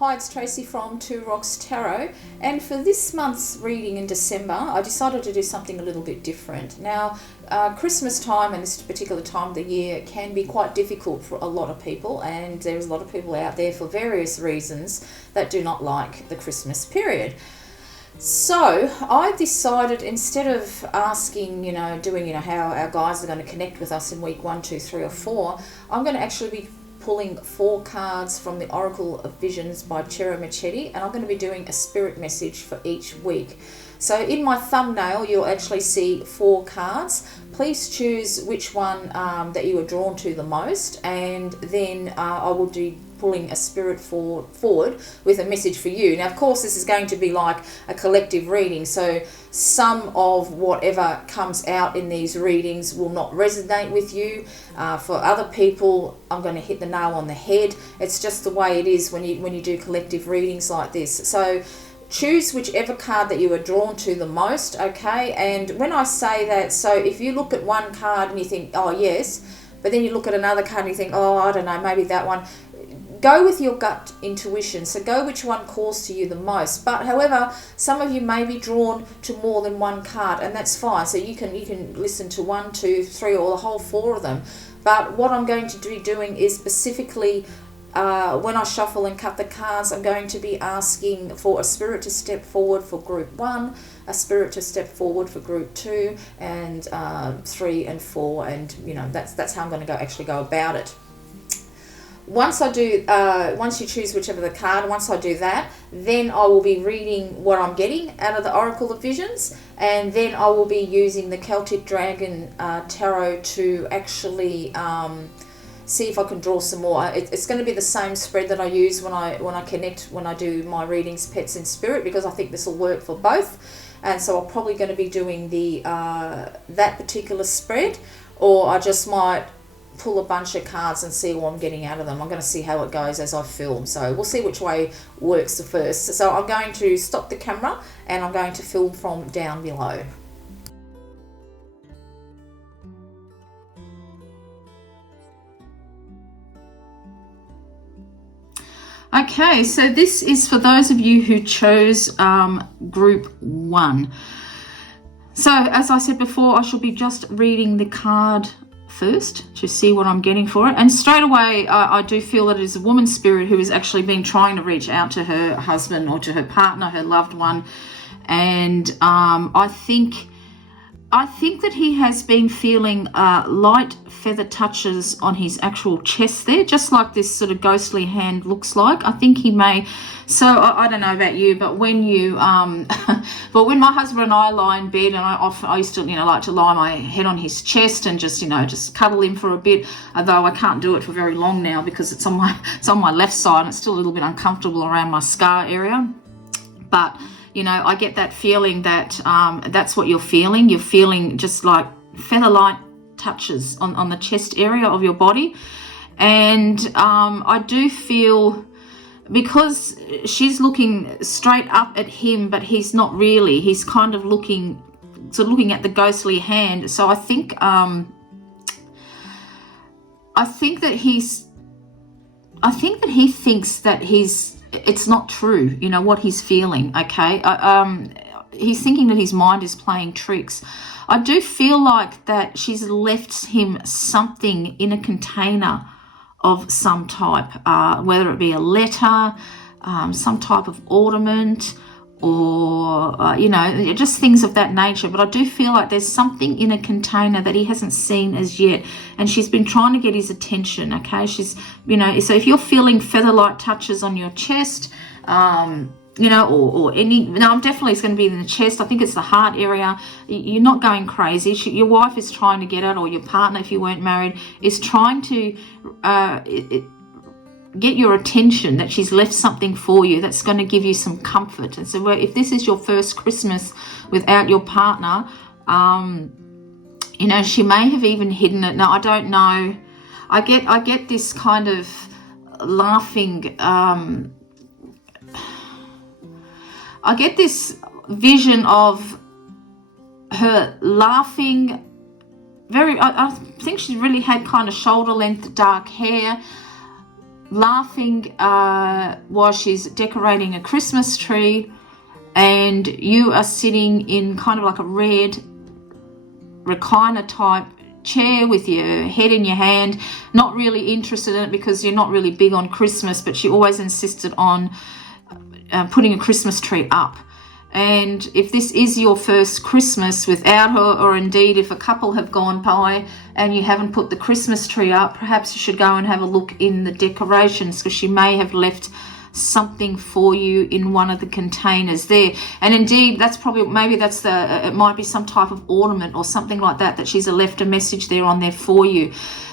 Hi, it's Tracy from Two Rocks Tarot, and for this month's reading in December I decided to do something a little bit different. Now, Christmas time and this particular time of the year can be quite difficult for a lot of people, and there's a lot of people out there for various reasons that do not like the Christmas period. So I decided, instead of asking, doing how our guides are going to connect with us in week 1, 2, 3 or 4, I'm going to actually be pulling 4 cards from the Oracle of Visions by Chero Machete, and I'm going to be doing a spirit message for each week. So in my thumbnail you'll actually see 4 cards. Please choose which one that you are drawn to the most, and then I will be pulling a spirit forward with a message for you. Now, of course, this is going to be like a collective reading, so some of whatever comes out in these readings will not resonate with you. For other people, I'm going to hit the nail on the head. It's just the way it is when you do collective readings like this. So choose whichever card that you are drawn to the most, okay? And when I say that, so if you look at one card and you think, oh yes, but then you look at another card and you think, oh, I don't know, maybe that one. Go with your gut intuition, so go which one calls to you the most. But however, some of you may be drawn to more than one card, and that's fine. So you can listen to 1, 2, 3, or the whole 4 of them. But what I'm going to be doing is specifically, when I shuffle and cut the cards, I'm going to be asking for a spirit to step forward for group 1, a spirit to step forward for group 2, and 3 and 4, and that's how I'm going to go about it. Once you choose whichever the card, once I do that, then I will be reading what I'm getting out of the Oracle of Visions, and then I will be using the Celtic Dragon Tarot to actually see if I can draw some more. It's going to be the same spread that I use when I do my readings, Pets in Spirit, because I think this will work for both. And so I'm probably going to be doing the that particular spread, or I just might pull a bunch of cards and see what I'm getting out of them. I'm going to see how it goes as I film, so we'll see which way works the first. So I'm going to stop the camera and I'm going to film from down below. Okay, so this is for those of you who chose group 1. So as I said before, I shall be just reading the card first to see what I'm getting for it, and straight away I do feel that it is a woman spirit who has actually been trying to reach out to her husband or to her partner, her loved one, and I think that he has been feeling light feather touches on his actual chest there, just like this sort of ghostly hand looks like. I think he may. So I don't know about you, but when you but when my husband and I lie in bed, and I used to like to lie my head on his chest and just cuddle him for a bit, although I can't do it for very long now because it's on my left side and it's still a little bit uncomfortable around my scar area. But I get that feeling that that's what you're feeling. You're feeling just like feather-light touches on the chest area of your body. And I do feel, because she's looking straight up at him, but he's not really. He's kind of looking at the ghostly hand. So I think that he thinks that it's not true, what he's feeling, okay? He's thinking that his mind is playing tricks. I do feel like that she's left him something in a container of some type, whether it be a letter, some type of ornament, or just things of that nature. But I do feel like there's something in a container that he hasn't seen as yet, and she's been trying to get his attention, okay? She's so if you're feeling feather-light touches on your chest, or any, I'm definitely, it's going to be in the chest. I think it's the heart area. You're not going crazy. Your wife is trying to get it, or your partner, if you weren't married, is trying to get your attention, that she's left something for you that's going to give you some comfort. And so if this is your first Christmas without your partner, she may have even hidden it. Now, I don't know. I get this kind of laughing, I get this vision of her laughing. I think she really had kind of shoulder length dark hair. laughing while she's decorating a Christmas tree, and you are sitting in kind of like a red recliner type chair with your head in your hand, not really interested in it because you're not really big on Christmas, but she always insisted on putting a Christmas tree up. And if this is your first Christmas without her, or indeed if a couple have gone by and you haven't put the Christmas tree up, perhaps you should go and have a look in the decorations, because she may have left something for you in one of the containers there. And indeed, that's probably, maybe that's it might be some type of ornament or something like that, that she's left a message there on there for you.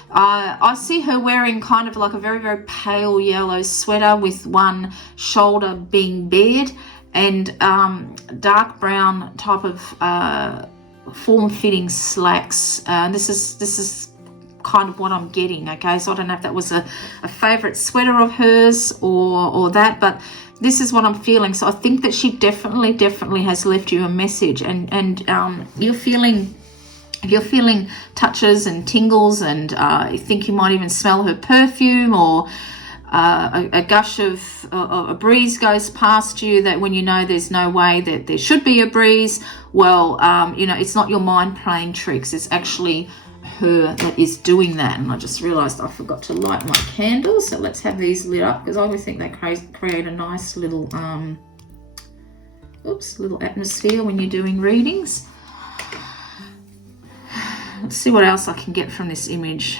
I see her wearing kind of like a very, very pale yellow sweater with one shoulder being bared, and dark brown type of form-fitting slacks. This is kind of what I'm getting. Okay, so I don't know if that was a favorite sweater of hers or that, but this is what I'm feeling. So I think that she definitely has left you a message, and you're feeling touches and tingles, and you think you might even smell her perfume, or a gush of a breeze goes past you, that when you know there's no way that there should be a breeze, well, it's not your mind playing tricks, it's actually her that is doing that. And I just realized I forgot to light my candles, so let's have these lit up, because I always think they create a nice little little atmosphere when you're doing readings. Let's see what else I can get from this image.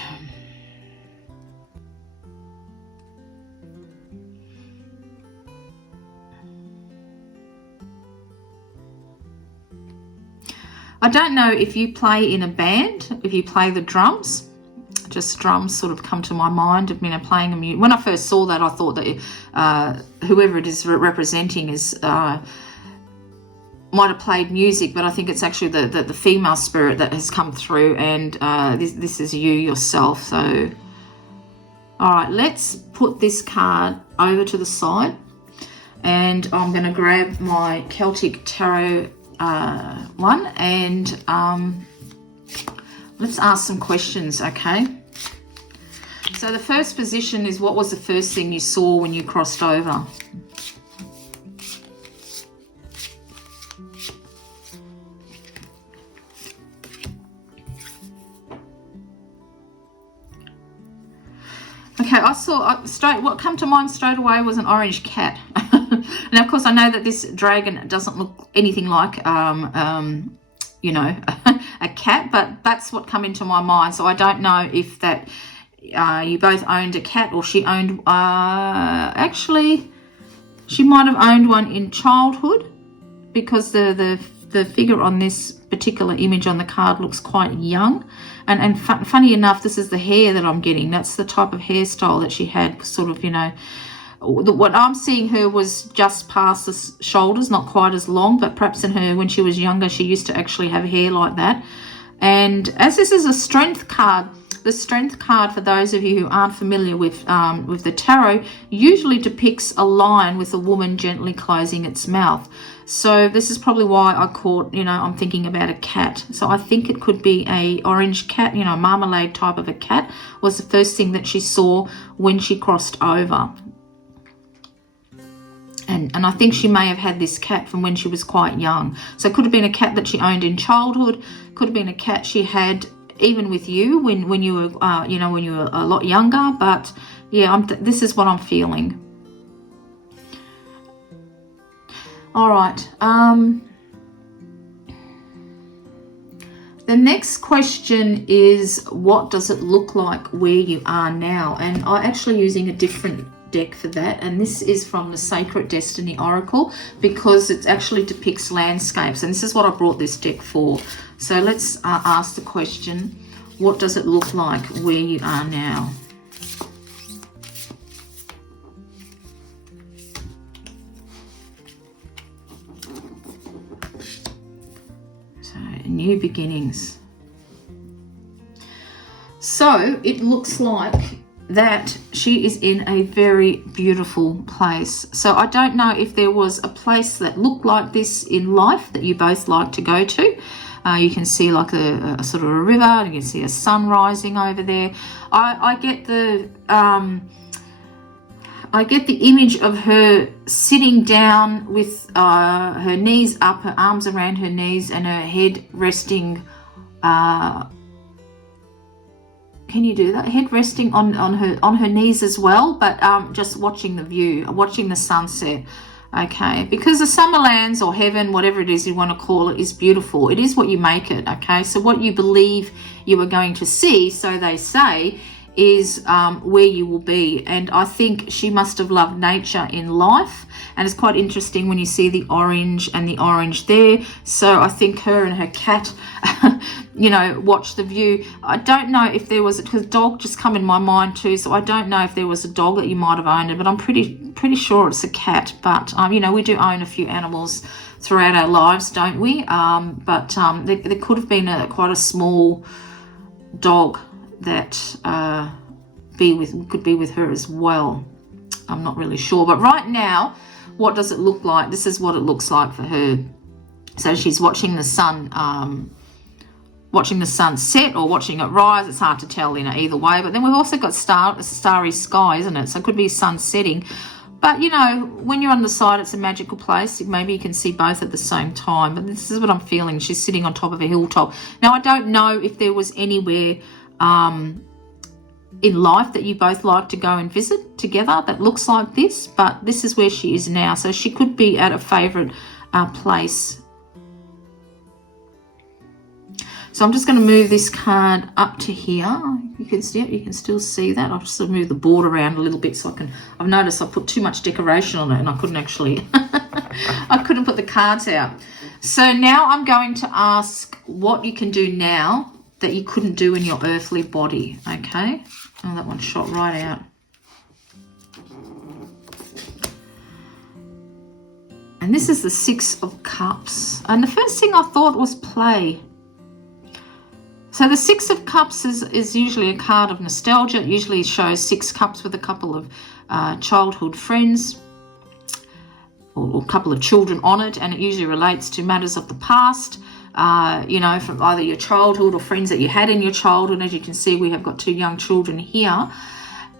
I don't know if you play in a band, if you play the drums. Just drums sort of come to my mind of, playing a music. When I first saw that, I thought that whoever it is representing is might have played music, but I think it's actually the female spirit that has come through, and this is you yourself. So, all right, let's put this card over to the side, and I'm going to grab my Celtic Tarot one, and let's ask some questions. Okay, so the first position is, what was the first thing you saw when you crossed over? Okay, I saw what came to mind straight away was an orange cat. Now, of course, I know that this dragon doesn't look anything like, a cat, but that's what came into my mind. So I don't know if that you both owned a cat, or she owned, actually, she might have owned one in childhood, because the figure on this particular image on the card looks quite young. And funny enough, this is the hair that I'm getting. That's the type of hairstyle that she had, sort of, what I'm seeing her was just past the shoulders, not quite as long, but perhaps in her, when she was younger, she used to actually have hair like that. And as this is a strength card, the strength card, for those of you who aren't familiar with the tarot, usually depicts a lion with a woman gently closing its mouth. So this is probably why I caught, I'm thinking about a cat. So I think it could be a orange cat, a marmalade type of a cat, was the first thing that she saw when she crossed over. And I think she may have had this cat from when she was quite young. So it could have been a cat that she owned in childhood, could have been a cat she had even with you when you were, when you were a lot younger. But yeah, this is what I'm feeling. All right. The next question is, what does it look like where you are now? And I'm actually using a different deck for that, and this is from the Sacred Destiny Oracle, because it actually depicts landscapes, and this is what I brought this deck for. So let's ask the question, what does it look like where you are now? So, new beginnings. So it looks like that she is in a very beautiful place. So I don't know if there was a place that looked like this in life that you both like to go to. You can see like a sort of a river, you can see a sun rising over there. I get the I get the image of her sitting down with her knees up, her arms around her knees, and her head resting. Can you do that? Head resting on her knees as well, but just watching the view, watching the sunset. Okay, because the Summerlands or heaven, whatever it is you want to call it, is beautiful. It is what you make it. Okay, so what you believe you are going to see, so they say, is where you will be. And I think she must have loved nature in life, and it's quite interesting when you see the orange and the orange there. So I think her and her cat you know, watch the view. I don't know if there was, because dog just come in my mind too, so I don't know if there was a dog that you might have owned, but I'm pretty sure it's a cat. But you know, we do own a few animals throughout our lives, don't we? But there could have been quite a small dog that could be with her as well. I'm not really sure, but right now, what does it look like? This is what it looks like for her. So she's watching the sun set or watching it rise. It's hard to tell, you know, either way. But then we've also got starry sky, isn't it? So it could be sun setting. But, you know, when you're on the side, it's a magical place. Maybe you can see both at the same time. But this is what I'm feeling. She's sitting on top of a hilltop. Now, I don't know if there was anywhere in life that you both like to go and visit together that looks like this, but this is where she is now. So she could be at a favourite place. So I'm just going to move this card up to here. You can see it. You can still see that. I'll just sort of move the board around a little bit so I can. I've noticed I put too much decoration on it and I couldn't actually. I couldn't put the cards out. So now I'm going to ask what you can do now that you couldn't do in your earthly body. Okay. Oh, that one shot right out. And this is the Six of Cups. And the first thing I thought was play. So the Six of Cups is usually a card of nostalgia. It usually shows 6 cups with a couple of childhood friends or a couple of children on it, and it usually relates to matters of the past, you know, from either your childhood or friends that you had in your childhood. As you can see, we have got 2 young children here.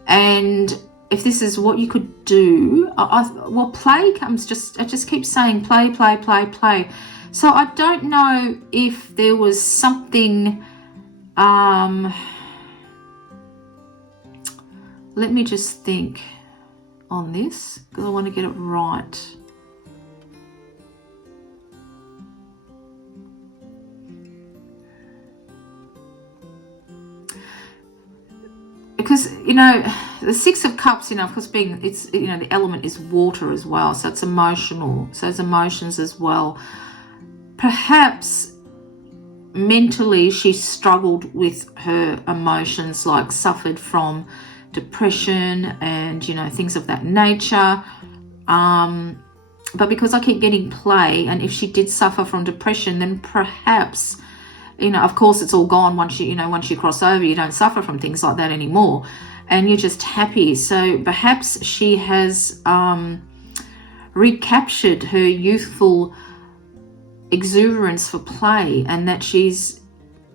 And if this is what you could do, well, play comes I just keep saying play, play, play, play. So I don't know if there was something... let me just think on this because I want to get it right. Because, you know, the Six of Cups, you know, of course, it's, you know, the element is water as well, so it's emotional, so it's emotions as well. Perhaps mentally she struggled with her emotions, like suffered from depression and, you know, things of that nature. But because I keep getting play, and if she did suffer from depression, then perhaps, you know, of course it's all gone once you cross over, you don't suffer from things like that anymore and you're just happy. So perhaps she has recaptured her youthful exuberance for play, and that she's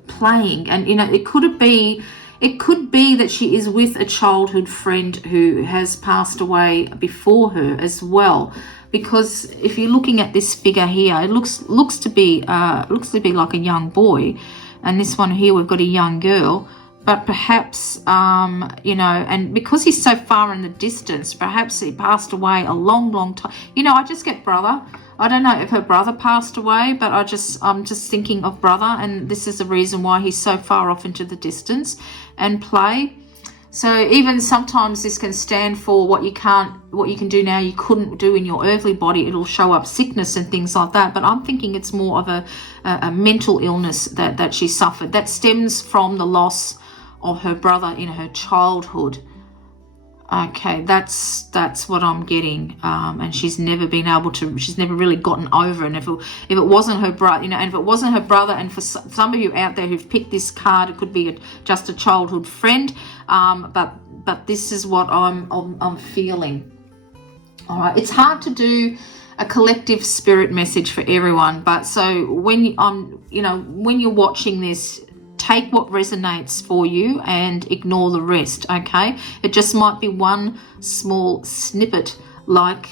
playing. And, you know, it could be that she is with a childhood friend who has passed away before her as well, because if you're looking at this figure here, it looks to be like a young boy, and this one here we've got a young girl. But perhaps you know, and because he's so far in the distance, perhaps he passed away a long time. You know, I just get brother. I don't know if her brother passed away, but I'm just thinking of brother, and this is the reason why he's so far off into the distance and play. So even sometimes this can stand for what you can do now you couldn't do in your earthly body. It'll show up sickness and things like that. But I'm thinking it's more of a mental illness that she suffered that stems from the loss of her brother in her childhood. Okay, that's what I'm getting, and she's never really gotten over. And if it wasn't her brother, you know, and if it wasn't her brother, and for some of you out there who've picked this card, it could be just a childhood friend. But this is what I'm feeling. All right, it's hard to do a collective spirit message for everyone, but so when you're watching this, take what resonates for you and ignore the rest, okay? It just might be one small snippet, like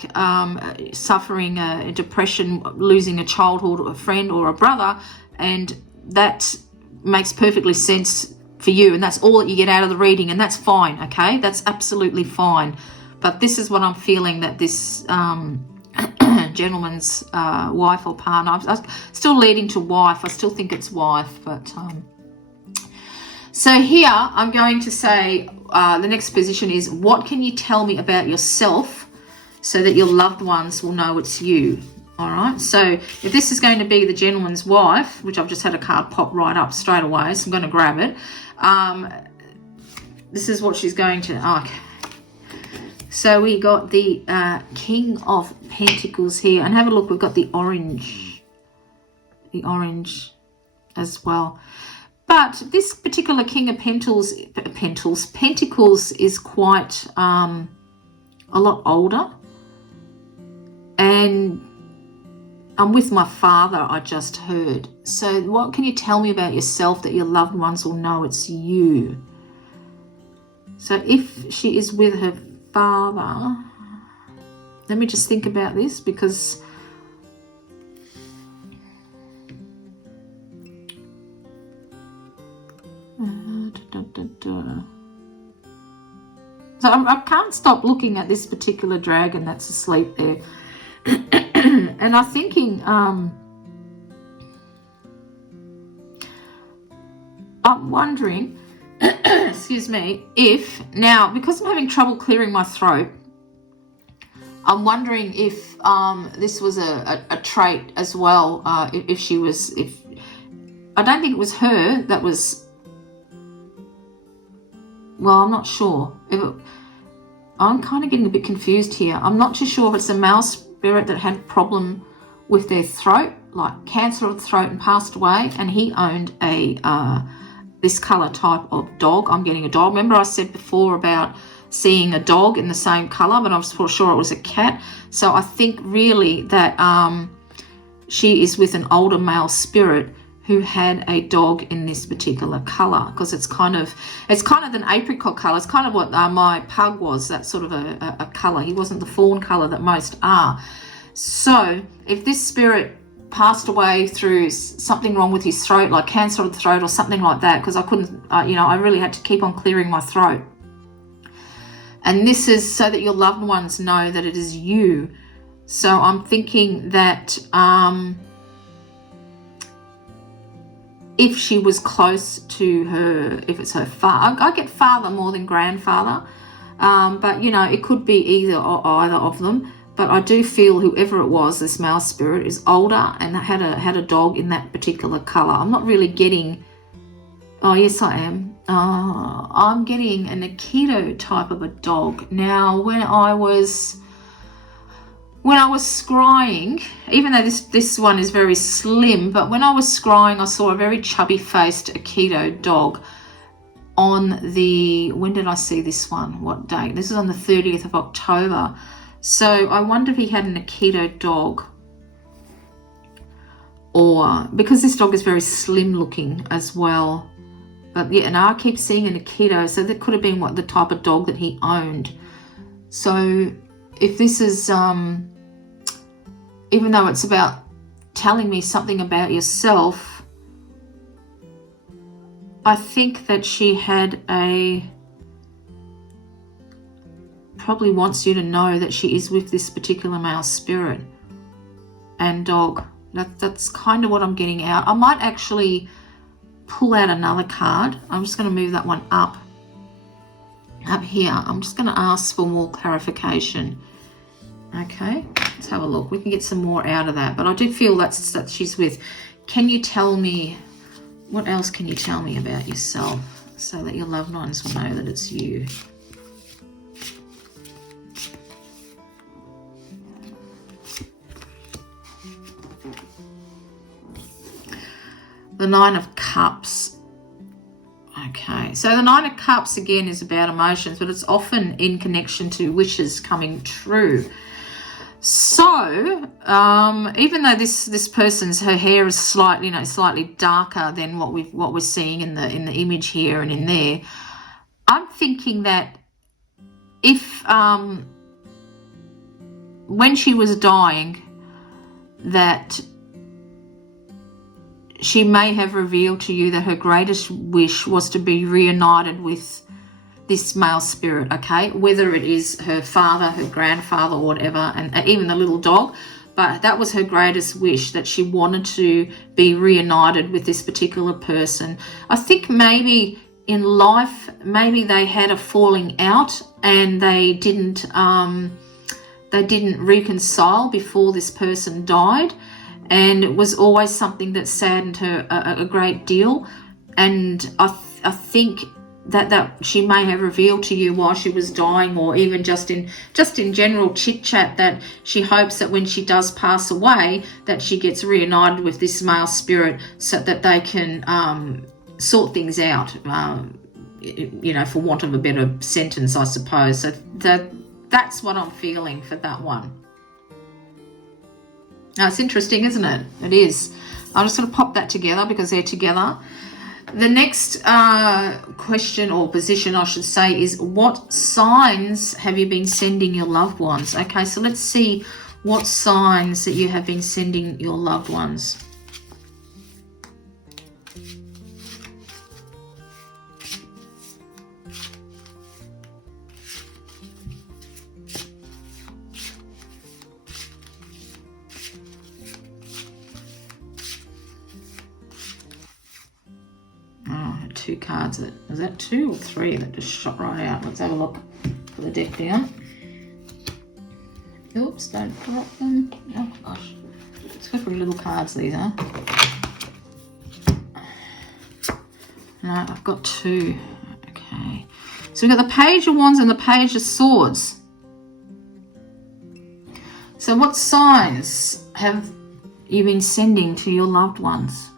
suffering a depression, losing a childhood, a friend or a brother, and that makes perfectly sense for you, and that's all that you get out of the reading, and that's fine, okay? That's absolutely fine. But this is what I'm feeling, that this gentleman's wife or partner, I'm still leading to wife. I still think it's wife, but so here I'm going to say the next position is, what can you tell me about yourself so that your loved ones will know it's you? All right, so if this is going to be the gentleman's wife, which I've just had a card pop right up straight away, so I'm going to grab it. This is what she's going to, okay. So we got the King of Pentacles here, and have a look, we've got the orange as well. But this particular King of Pentacles is quite a lot older, and I'm with my father, I just heard. So what can you tell me about yourself that your loved ones will know it's you? So if she is with her father, let me just think about this, because so I can't stop looking at this particular dragon that's asleep there. And I'm thinking, I'm wondering, excuse me, if now, because I'm having trouble clearing my throat, I'm wondering if this was a trait as well. If she was, I don't think it was her that was, well, I'm not sure. I'm kind of getting a bit confused here. I'm not too sure if it's a male spirit that had a problem with their throat, like cancer of the throat, and passed away, and he owned a this color type of dog. I'm getting a dog. Remember I said before about seeing a dog in the same color, but I was for sure it was a cat. So I think really that she is with an older male spirit who had a dog in this particular color, because it's kind of an apricot color. It's kind of what my pug was, that sort of a color. He wasn't the fawn color that most are. So if this spirit passed away through something wrong with his throat, like cancer of the throat or something like that, because I couldn't, I really had to keep on clearing my throat. And this is so that your loved ones know that it is you. So I'm thinking that if she was close to her, if it's her father, I get father more than grandfather, but it could be either or either of them. But I do feel whoever it was, this male spirit, is older and had a dog in that particular color. I'm not really getting, oh yes I am. I'm getting an Aikido type of a dog. Now when I was scrying, even though this one is very slim, but when I was scrying, I saw a very chubby-faced Aikido dog on the, when did I see this one? What date? This is on the 30th of October. So I wonder if he had an Aikido dog, or because this dog is very slim looking as well. But yeah, and I keep seeing an Aikido, so that could have been what the type of dog that he owned. So if this is, even though it's about telling me something about yourself, I think that she had probably wants you to know that she is with this particular male spirit and dog. That's kind of what I'm getting out. I might actually pull out another card. I'm just going to move that one up here. I'm just going to ask for more clarification. Okay, let's have a look. We can get some more out of that, but I do feel that she's with. Can you tell me, what else can you tell me about yourself so that your loved ones will know that it's you? The Nine of Cups. Okay, so the Nine of Cups again is about emotions, but it's often in connection to wishes coming true. So, even though this person's, her hair is slightly darker than what we're seeing in the image here and in there, I'm thinking that if when she was dying, that she may have revealed to you that her greatest wish was to be reunited with this male spirit, okay? Whether it is her father, her grandfather, or whatever, and even the little dog, but that was her greatest wish, that she wanted to be reunited with this particular person. I think maybe in life, maybe they had a falling out and they didn't reconcile before this person died, and it was always something that saddened her a great deal. And I think that she may have revealed to you while she was dying, or even just in general chit chat, that she hopes that when she does pass away, that she gets reunited with this male spirit so that they can sort things out, for want of a better sentence, I suppose. So that's what I'm feeling for that one. Now, it's interesting, isn't it? It is. I'm just going to pop that together because they're together. The next question, or position I should say, is what signs have you been sending your loved ones? Okay, so let's see what signs that you have been sending your loved ones. Two cards. Was that 2 or 3 that just shot right out? Let's have a look. Put the deck down. Oops, don't drop them. Oh gosh. It's got pretty little cards, these are. No, I've got 2. Okay. So we've got the Page of Wands and the Page of Swords. So what signs have you been sending to your loved ones?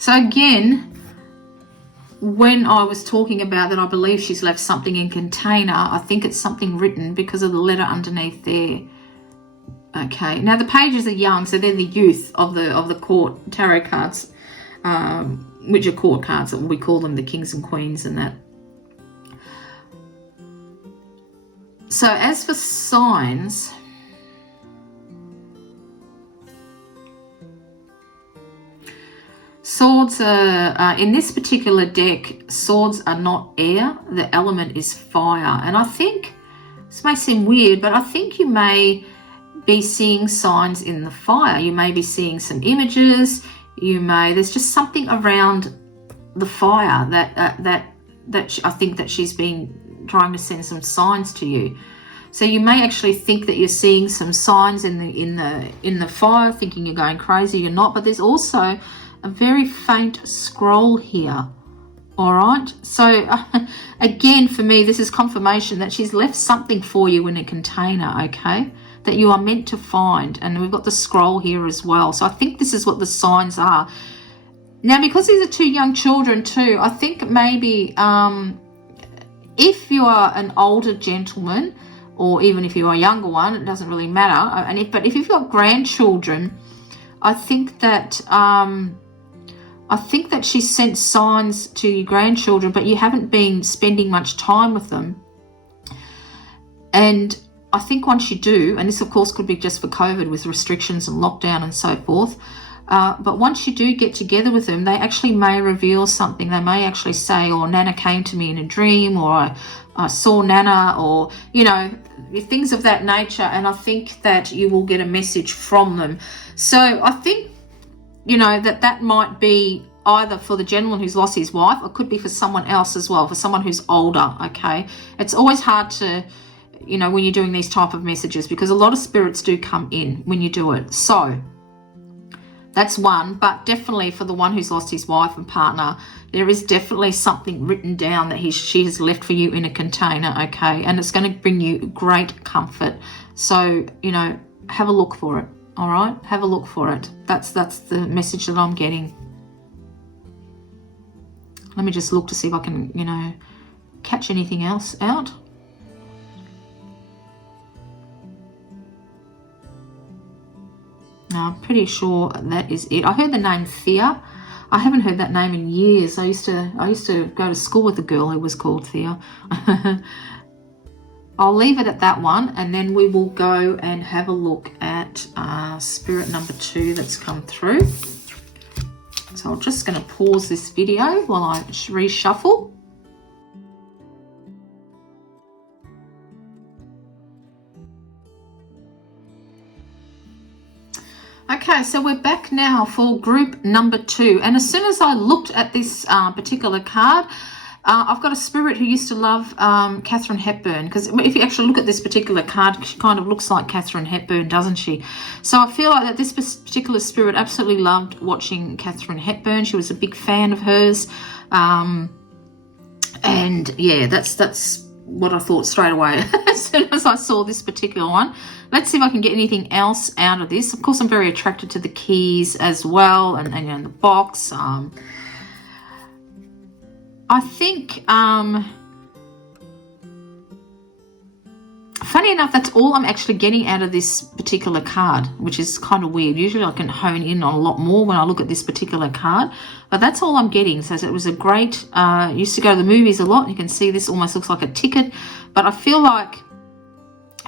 So again, when I was talking about that, I believe she's left something in container. I think it's something written because of the letter underneath there. Okay, now the pages are young, so they're the youth of the court tarot cards, which are court cards. We call them the kings and queens and that. So as for signs, swords are, in this particular deck, swords are not air. The element is fire. And I think, this may seem weird, but I think you may be seeing signs in the fire. You may be seeing some images. There's just something around the fire that I think that she's been trying to send some signs to you. So you may actually think that you're seeing some signs in the fire, thinking you're going crazy. You're not, but there's also a very faint scroll here. All right, so again, for me, this is confirmation that she's left something for you in a container, okay, that you are meant to find. And we've got the scroll here as well. So I think this is what the signs are. Now, because these are 2 young children too, I think maybe if you are an older gentleman, or even if you are a younger one, it doesn't really matter. But if you've got grandchildren, I think that she sent signs to your grandchildren, but you haven't been spending much time with them. And I think once you do, and this of course could be just for COVID with restrictions and lockdown and so forth, but once you do get together with them, they actually may reveal something. They may actually say, oh, Nana came to me in a dream, or I saw Nana, or, things of that nature. And I think that you will get a message from them. So I think, that might be either for the gentleman who's lost his wife, or could be for someone else as well, for someone who's older, okay? It's always hard to, when you're doing these type of messages, because a lot of spirits do come in when you do it. So that's one, but definitely for the one who's lost his wife and partner, there is definitely something written down that she has left for you in a container, okay? And it's going to bring you great comfort. So, have a look for it, all right? Have a look for it. That's the message that I'm getting. Let me just look to see if I can, you know, catch anything else out. No, I'm pretty sure that is it. I heard the name Thea. I haven't heard that name in years. I used to go to school with a girl who was called Thea. I'll leave it at that one, and then we will go and have a look at spirit number 2 that's come through. So I'm just going to pause this video while I reshuffle. Okay, so we're back now for group number 2. And as soon as I looked at this particular card, I've got a spirit who used to love Katharine Hepburn, because if you actually look at this particular card, she kind of looks like Katharine Hepburn, doesn't she? So I feel like that this particular spirit absolutely loved watching Katharine Hepburn. She was a big fan of hers. And yeah, that's what I thought straight away as soon as I saw this particular one. Let's see if I can get anything else out of this. Of course, I'm very attracted to the keys as well, and you know, the box. I think, funny enough, that's all I'm actually getting out of this particular card, which is kind of weird. Usually I can hone in on a lot more when I look at this particular card, but that's all I'm getting. So it was a great, used to go to the movies a lot. You can see this almost looks like a ticket, but I feel like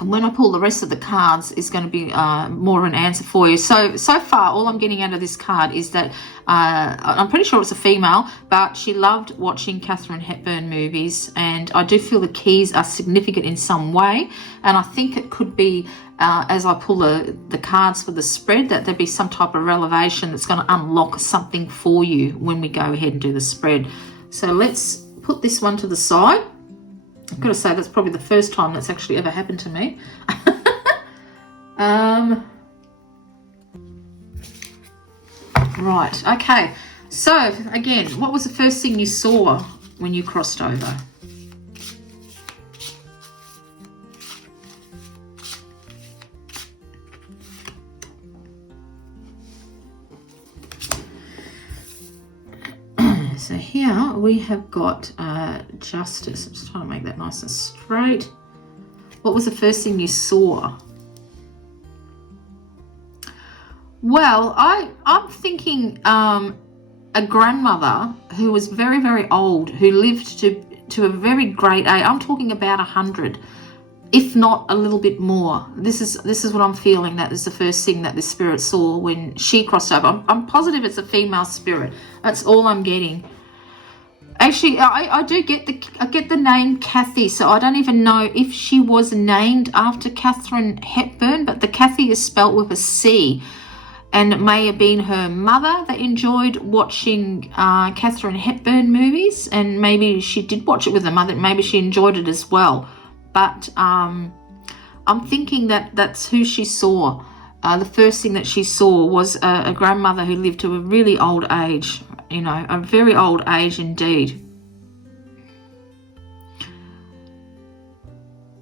when I pull the rest of the cards, it's going to be more of an answer for you. So far, all I'm getting out of this card is that I'm pretty sure it's a female, but she loved watching Katharine Hepburn movies, and I do feel the keys are significant in some way, and I think it could be, as I pull the cards for the spread, that there'd be some type of revelation that's going to unlock something for you when we go ahead and do the spread. So let's put this one to the side. I've got to say, that's probably the first time that's actually ever happened to me. Right, okay. So, again, what was the first thing you saw when you crossed over? So here we have got justice. I'm just trying to make that nice and straight. What was the first thing you saw? Well, I'm thinking a grandmother who was very, very old, who lived to a very great age. I'm talking about 100, if not a little bit more. This is what I'm feeling. That is the first thing that this spirit saw when she crossed over. I'm positive it's a female spirit. That's all I'm getting. Actually, I get the name Kathy, so I don't even know if she was named after Katharine Hepburn, but the Kathy is spelt with a C, and it may have been her mother that enjoyed watching Katharine Hepburn movies, and maybe she did watch it with her mother. Maybe she enjoyed it as well, but I'm thinking that that's who she saw. The first thing that she saw was a grandmother who lived to a really old age. You know, a very old age indeed.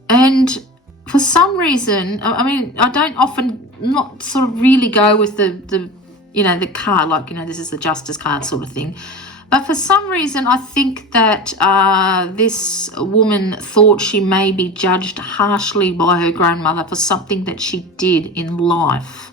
And for some reason, I mean, I don't often not sort of really go with the you know, the card, like, you know, this is the justice card sort of thing. But for some reason, I think that this woman thought she may be judged harshly by her grandmother for something that she did in life.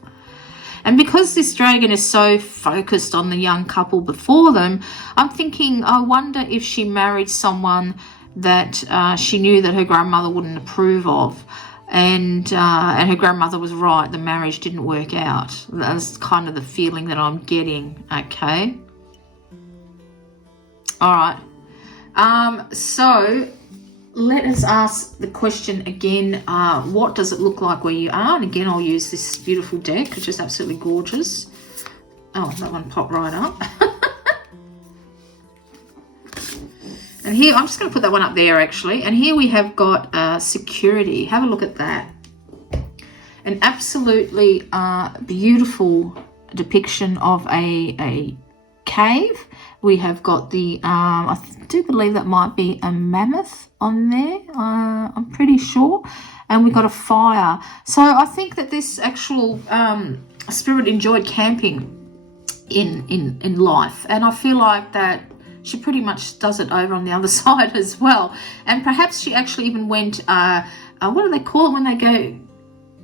And because this dragon is so focused on the young couple before them, I'm thinking, I wonder if she married someone that she knew that her grandmother wouldn't approve of. And her grandmother was right, the marriage didn't work out. That's kind of the feeling that I'm getting, okay? All right. So let us ask the question again. What does it look like where you are? And again, I'll use this beautiful deck, which is absolutely gorgeous. Oh, that one popped right up. And here, I'm just going to put that one up there, actually. And here we have got security. Have a look at that. An absolutely beautiful depiction of a cave. We have got the, I do believe that might be a mammoth on there. I'm pretty sure. And we've got a fire. So I think that this actual spirit enjoyed camping in life. And I feel like that she pretty much does it over on the other side as well. And perhaps she actually even went, what do they call it when they go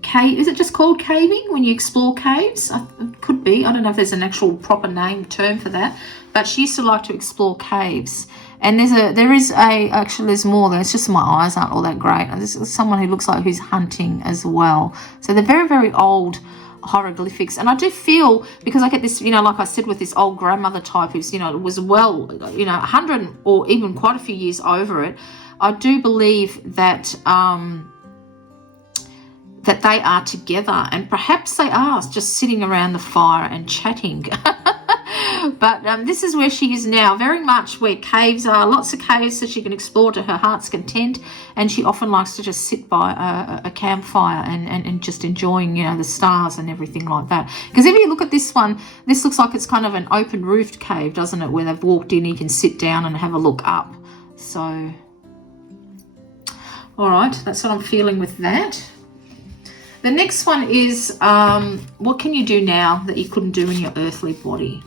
cave? Is it just called caving when you explore caves? It could be. I don't know if there's an actual proper term for that. But she used to like to explore caves. And actually there's more there. It's just my eyes aren't all that great. This is someone who looks like who's hunting as well. So they're very, very old hieroglyphics. And I do feel, because I get this, like I said, with this old grandmother type who's, was 100 or even quite a few years over it, I do believe that that they are together, and perhaps they are just sitting around the fire and chatting. But this is where she is now, very much where caves are, lots of caves that she can explore to her heart's content, and she often likes to just sit by a campfire and just enjoying, the stars and everything like that. Because if you look at this one, this looks like it's kind of an open roofed cave, doesn't it, where they've walked in, you can sit down and have a look up. So, all right, that's what I'm feeling with that. The next one is, what can you do now that you couldn't do in your earthly body?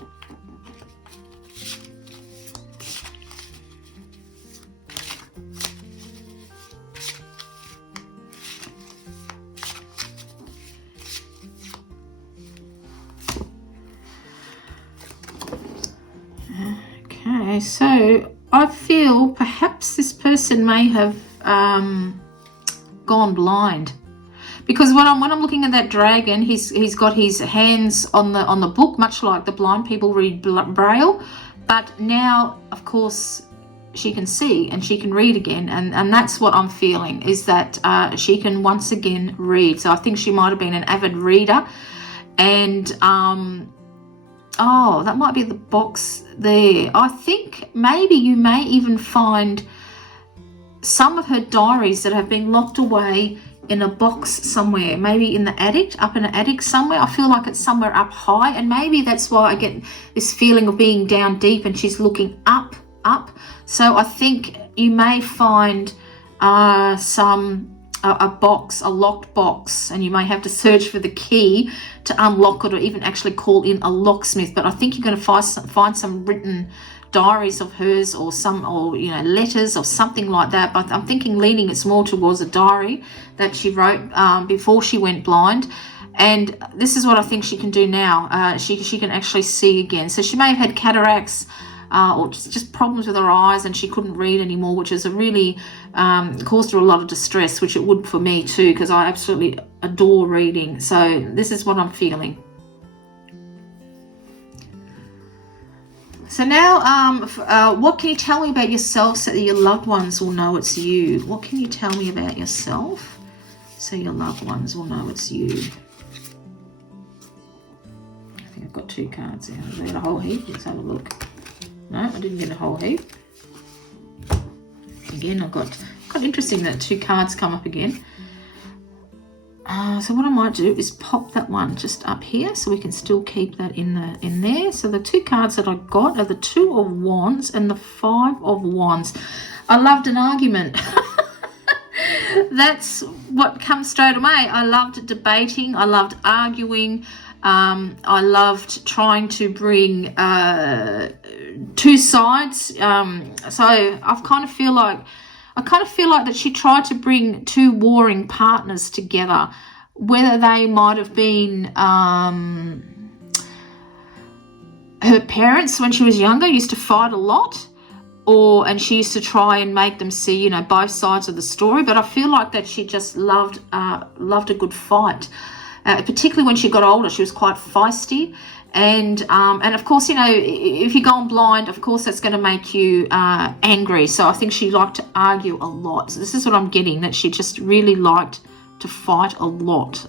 Okay, so I feel perhaps this person may have gone blind. Because when I'm looking at that dragon, he's got his hands on the book, much like the blind people read Braille. But now, of course, she can see and she can read again, and that's what I'm feeling, is that she can once again read. So I think she might have been an avid reader, and that might be the box there. I think maybe you may even find some of her diaries that have been locked away in a box somewhere, maybe in the attic, up in an attic somewhere. I feel like it's somewhere up high, and maybe that's why I get this feeling of being down deep and she's looking up. So I think you may find a box, a locked box, and you may have to search for the key to unlock it, or even actually call in a locksmith. But I think you're going to find some written diaries of hers, or letters or something like that. But I'm thinking, leaning it's more towards a diary that she wrote before she went blind. And this is what I think she can do now. She can actually see again. So she may have had cataracts or just problems with her eyes, and she couldn't read anymore, which is really caused her a lot of distress, which it would for me too, because I absolutely adore reading. So this is what I'm feeling. So now, what can you tell me about yourself so that your loved ones will know it's you? What can you tell me about yourself so your loved ones will know it's you? I think I've got 2 cards there. Have I got a whole heap? Let's have a look. No, I didn't get a whole heap. Again, I've got quite interesting that 2 cards come up again. So what I might do is pop that one just up here, so we can still keep that in there. So the 2 cards that I got are the 2 of Wands and the 5 of Wands. I loved an argument. That's what comes straight away. I loved debating. I loved arguing. I loved trying to bring 2 sides. So I kind of feel like that she tried to bring 2 warring partners together, whether they might have been her parents when she was younger used to fight a lot, and she used to try and make them see, both sides of the story. But I feel like that she just loved a good fight, particularly when she got older. She was quite feisty. And of course, if you're going blind, of course, that's going to make you angry. So I think she liked to argue a lot. So this is what I'm getting, that she just really liked to fight a lot.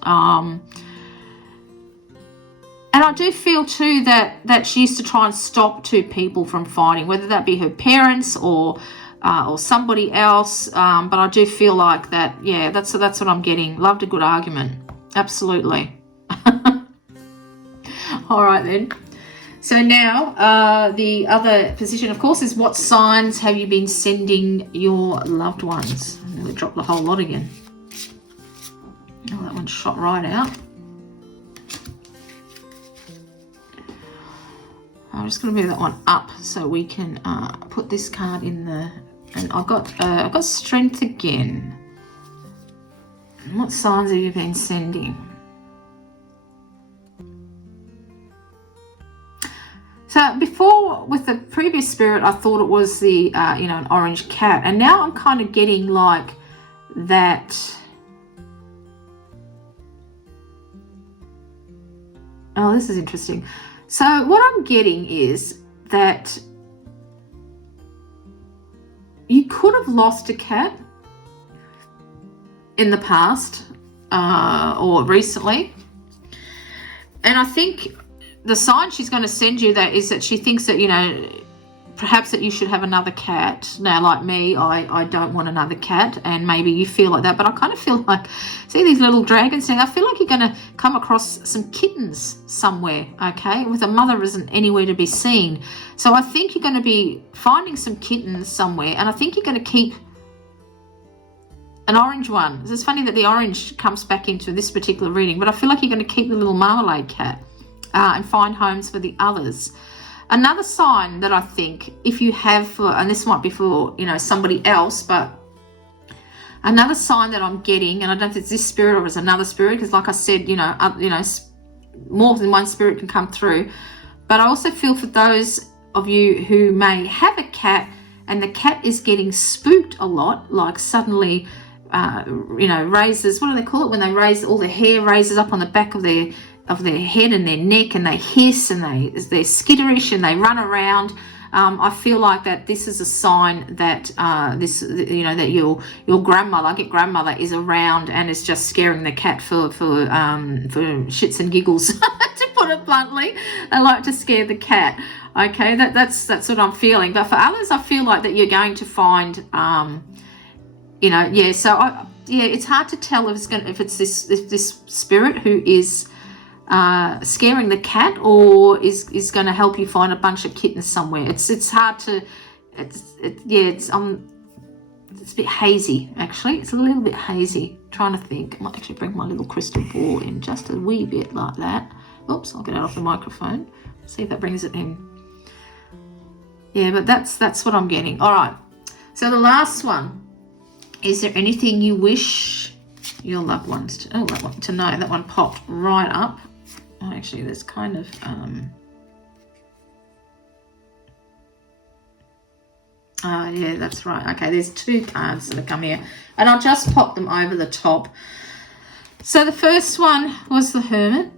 And I do feel too that she used to try and stop 2 people from fighting, whether that be her parents or somebody else. But I do feel like that, yeah, that's what I'm getting. Loved a good argument. Absolutely. All right then. So now the other position, of course, is what signs have you been sending your loved ones? I'm going to drop the whole lot again. Oh, that one shot right out. I'm just going to move that one up so we can put this card in the, and I've got strength again. What signs have you been sending? So before, with the previous spirit, I thought it was the, an orange cat. And now I'm kind of getting like that. Oh, this is interesting. So what I'm getting is that you could have lost a cat in the past or recently. And I think the sign she's going to send you that is that she thinks that, perhaps that you should have another cat. Now, like me, I don't want another cat, and maybe you feel like that, but I kind of feel like, see these little dragons thing, I feel like you're going to come across some kittens somewhere, okay, with a mother isn't anywhere to be seen. So I think you're going to be finding some kittens somewhere, and I think you're going to keep an orange one. It's funny that the orange comes back into this particular reading, but I feel like you're going to keep the little marmalade cat and find homes for the others. Another sign that I think, if you have, and this might be for, somebody else, but another sign that I'm getting, and I don't know if it's this spirit or it's another spirit, because like I said, more than one spirit can come through. But I also feel for those of you who may have a cat and the cat is getting spooked a lot, like suddenly, raises, what do they call it? When they raise, all the hair raises up on the back of their head and their neck, and they hiss and they're skitterish and they run around. I feel like that this is a sign that that your grandmother is around and is just scaring the cat for shits and giggles, to put it bluntly. They like to scare the cat. Okay, that's what I'm feeling. But for others, I feel like that you're going to find, So it's hard to tell if it's this spirit who is scaring the cat or is going to help you find a bunch of kittens somewhere. It's hard to, it's a bit hazy, actually. It's a little bit hazy. I'm trying to think. I might actually bring my little crystal ball in just a wee bit like that. Oops, I'll get it off the microphone. See if that brings it in. Yeah, but that's what I'm getting. All right. So the last one. Is there anything you wish your loved ones to know? That one popped right up. Oh, actually, there's kind of yeah, that's right. Okay, there's two cards that have come here, and I'll just pop them over the top. So the first one was the Hermit,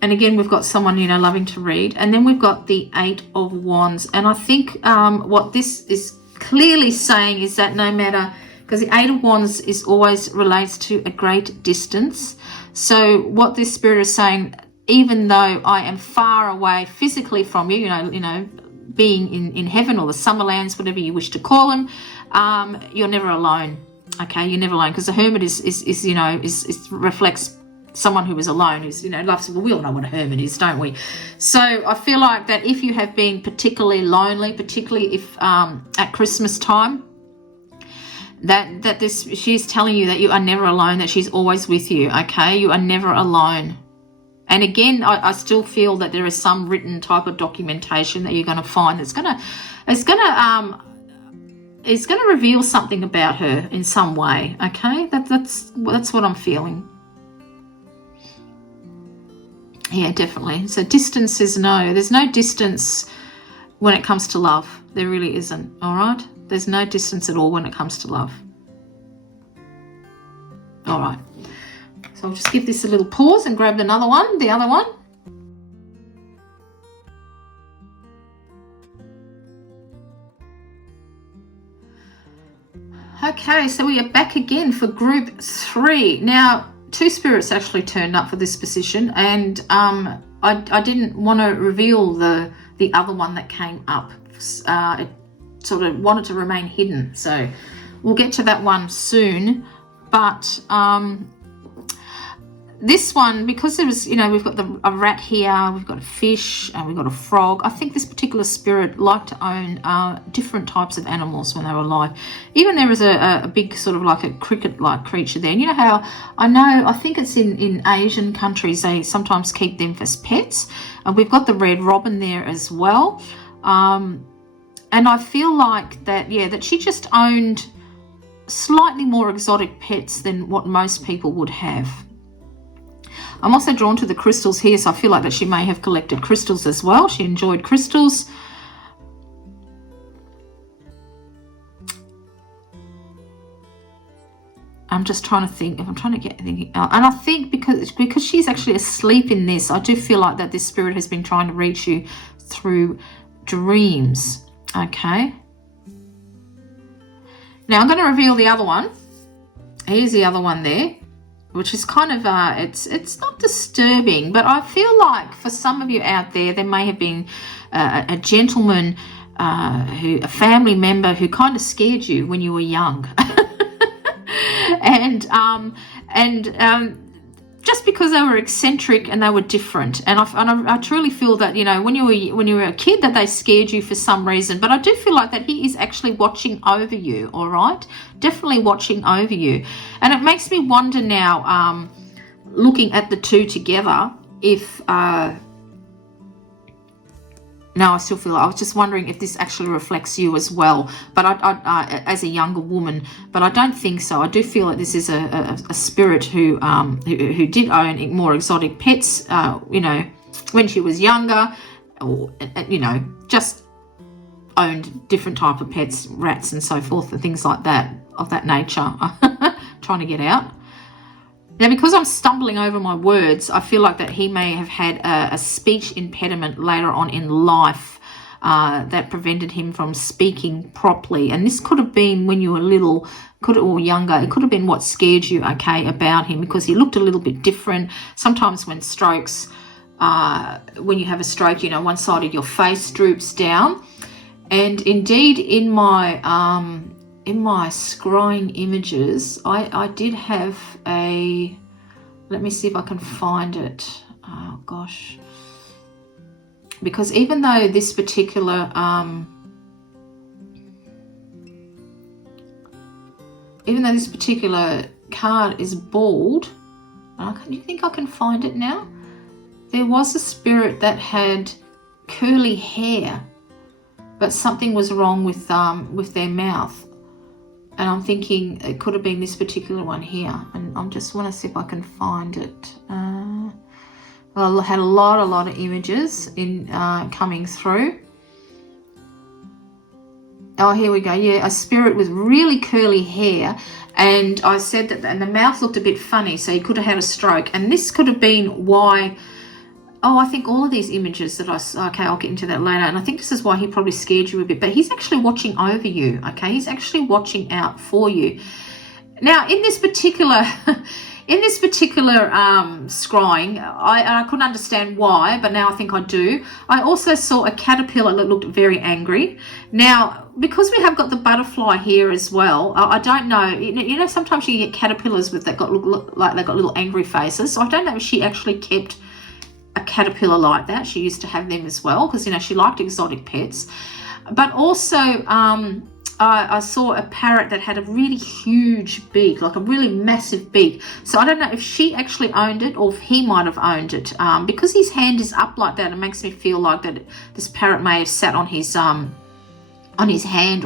and again we've got someone loving to read, and then we've got the Eight of Wands, and I think what this is clearly saying is that no matter, because the Eight of Wands is always relates to a great distance. So what this spirit is saying, even though I am far away physically from you, being in heaven or the summerlands, whatever you wish to call them, you're never alone. Okay, you're never alone, because the Hermit is reflects someone who is alone, who's loves. Well, we all know what a hermit is, don't we? So I feel like that if you have been particularly lonely, particularly if at Christmas time, that she's telling you that you are never alone, that she's always with you. Okay, you are never alone. And again, I still feel that there is some written type of documentation that you're going to find that's going to reveal something about her in some way. Okay, that's what I'm feeling. Yeah, definitely. So distance is no. There's no distance when it comes to love. There really isn't. All right. There's no distance at all when it comes to love. All right. So I'll just give this a little pause and grab the other one. Okay, so we are back again for group 3. Now, 2 spirits actually turned up for this position, and I didn't want to reveal the other one that came up. It sort of wanted to remain hidden, so we'll get to that one soon. But this one, because there was, we've got a rat here, we've got a fish, and we've got a frog. I think this particular spirit liked to own different types of animals when they were alive. Even there was a big sort of like a cricket-like creature there. And you know how, I think it's in Asian countries, they sometimes keep them as pets. And we've got the red robin there as well. And I feel like that she just owned slightly more exotic pets than what most people would have. I'm also drawn to the crystals here, so I feel like that she may have collected crystals as well. She enjoyed crystals. I'm just trying to think if I'm trying to get anything else. And I think because she's actually asleep in this, I do feel like that this spirit has been trying to reach you through dreams. Okay. Now I'm going to reveal the other one. Here's the other one there, which is kind of, it's not disturbing, but I feel like for some of you out there may have been a gentleman, a family member who kind of scared you when you were young. and just because they were eccentric and they were different. And I truly feel that, when you were a kid, that they scared you for some reason. But I do feel like that he is actually watching over you, all right? Definitely watching over you. And it makes me wonder now, looking at the two together, if... No, I still feel, I was just wondering if this actually reflects you as well, but I as a younger woman, but I don't think so. I do feel that this is a spirit who did own more exotic pets, when she was younger, or, just owned different type of pets, rats and so forth, and things like that, of that nature. Trying to get out. Now, because I'm stumbling over my words, I feel like that he may have had a speech impediment later on in life that prevented him from speaking properly. And this could have been when you were little, or younger. It could have been what scared you, okay, about him, because he looked a little bit different. Sometimes when you have a stroke, one side of your face droops down. And indeed, in my scrying images, I did have let me see if I can find it. Oh gosh. Because even though this particular card is bald, do you think I can find it now? There was a spirit that had curly hair, but something was wrong with their mouth. And I'm thinking it could have been this particular one here. And I just want to see if I can find it. Well, I had a lot of images in coming through. Oh, here we go. Yeah, a spirit with really curly hair. And I said that, and the mouth looked a bit funny, so he could have had a stroke. And this could have been why... Oh, I think all of these images that okay, I'll get into that later. And I think this is why he probably scared you a bit. But he's actually watching over you, okay? He's actually watching out for you. Now, in this particular scrying, I couldn't understand why, but now I think I do. I also saw a caterpillar that looked very angry. Now, because we have got the butterfly here as well, I don't know. Sometimes you get caterpillars that look like they've got little angry faces. So I don't know if she actually kept a caterpillar like that. She used to have them as well because she liked exotic pets. But also I saw a parrot that had a really huge beak, like a really massive beak. So I don't know if she actually owned it or if he might have owned it. Because his hand is up like that, it makes me feel like that this parrot may have sat on his hand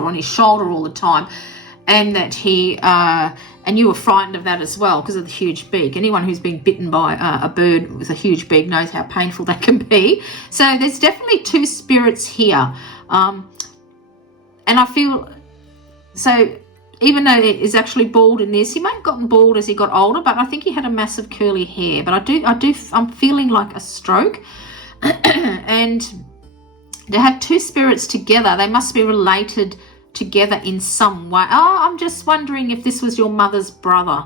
or on his shoulder all the time, and that he and you were frightened of that as well because of the huge beak. Anyone who's been bitten by a bird with a huge beak knows how painful that can be. So there's definitely two spirits here. And I feel, so even though it is actually bald in this, he may have gotten bald as he got older, but I think he had a massive curly hair. But I'm feeling like a stroke. And to have two spirits together, they must be related together in some way. Oh, I'm just wondering if this was your mother's brother.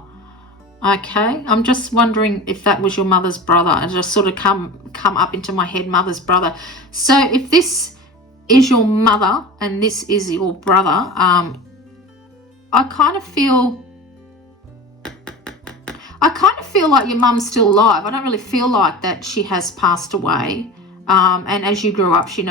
Okay, I'm just wondering if that was your mother's brother. It just sort of come up into my head, mother's brother. So if this is your mother and this is your brother, I kind of feel, I kind of feel like your mum's still alive. I don't really feel like that she has passed away. And as you grew up, she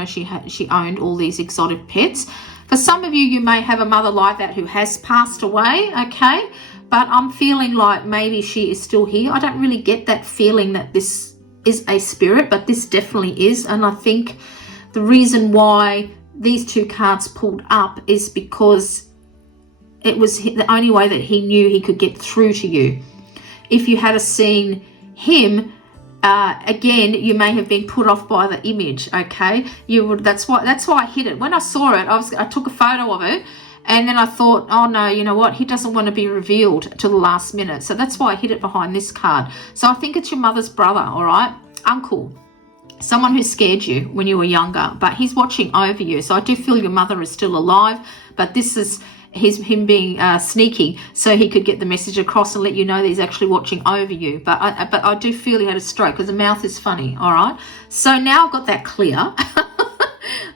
owned all these exotic pets. For some of you, you may have a mother like that who has passed away, okay? But I'm feeling like maybe she is still here. I don't really get that feeling that this is a spirit, but this definitely is. And I think the reason why these two cards pulled up is because it was the only way that he knew he could get through to you. If you had seen him, again, you may have been put off by the image, okay? That's why I hit it. When I saw it, I took a photo of it, and then I thought, oh no, you know what? He doesn't want to be revealed to the last minute. So that's why I hit it behind this card. So I think it's your mother's brother, all right? Uncle. Someone who scared you when you were younger, but he's watching over you. So I do feel your mother is still alive, but this is him being sneaky so he could get the message across and let you know that he's actually watching over you. But I do feel he had a stroke because the mouth is funny, all right? So now I've got that clear.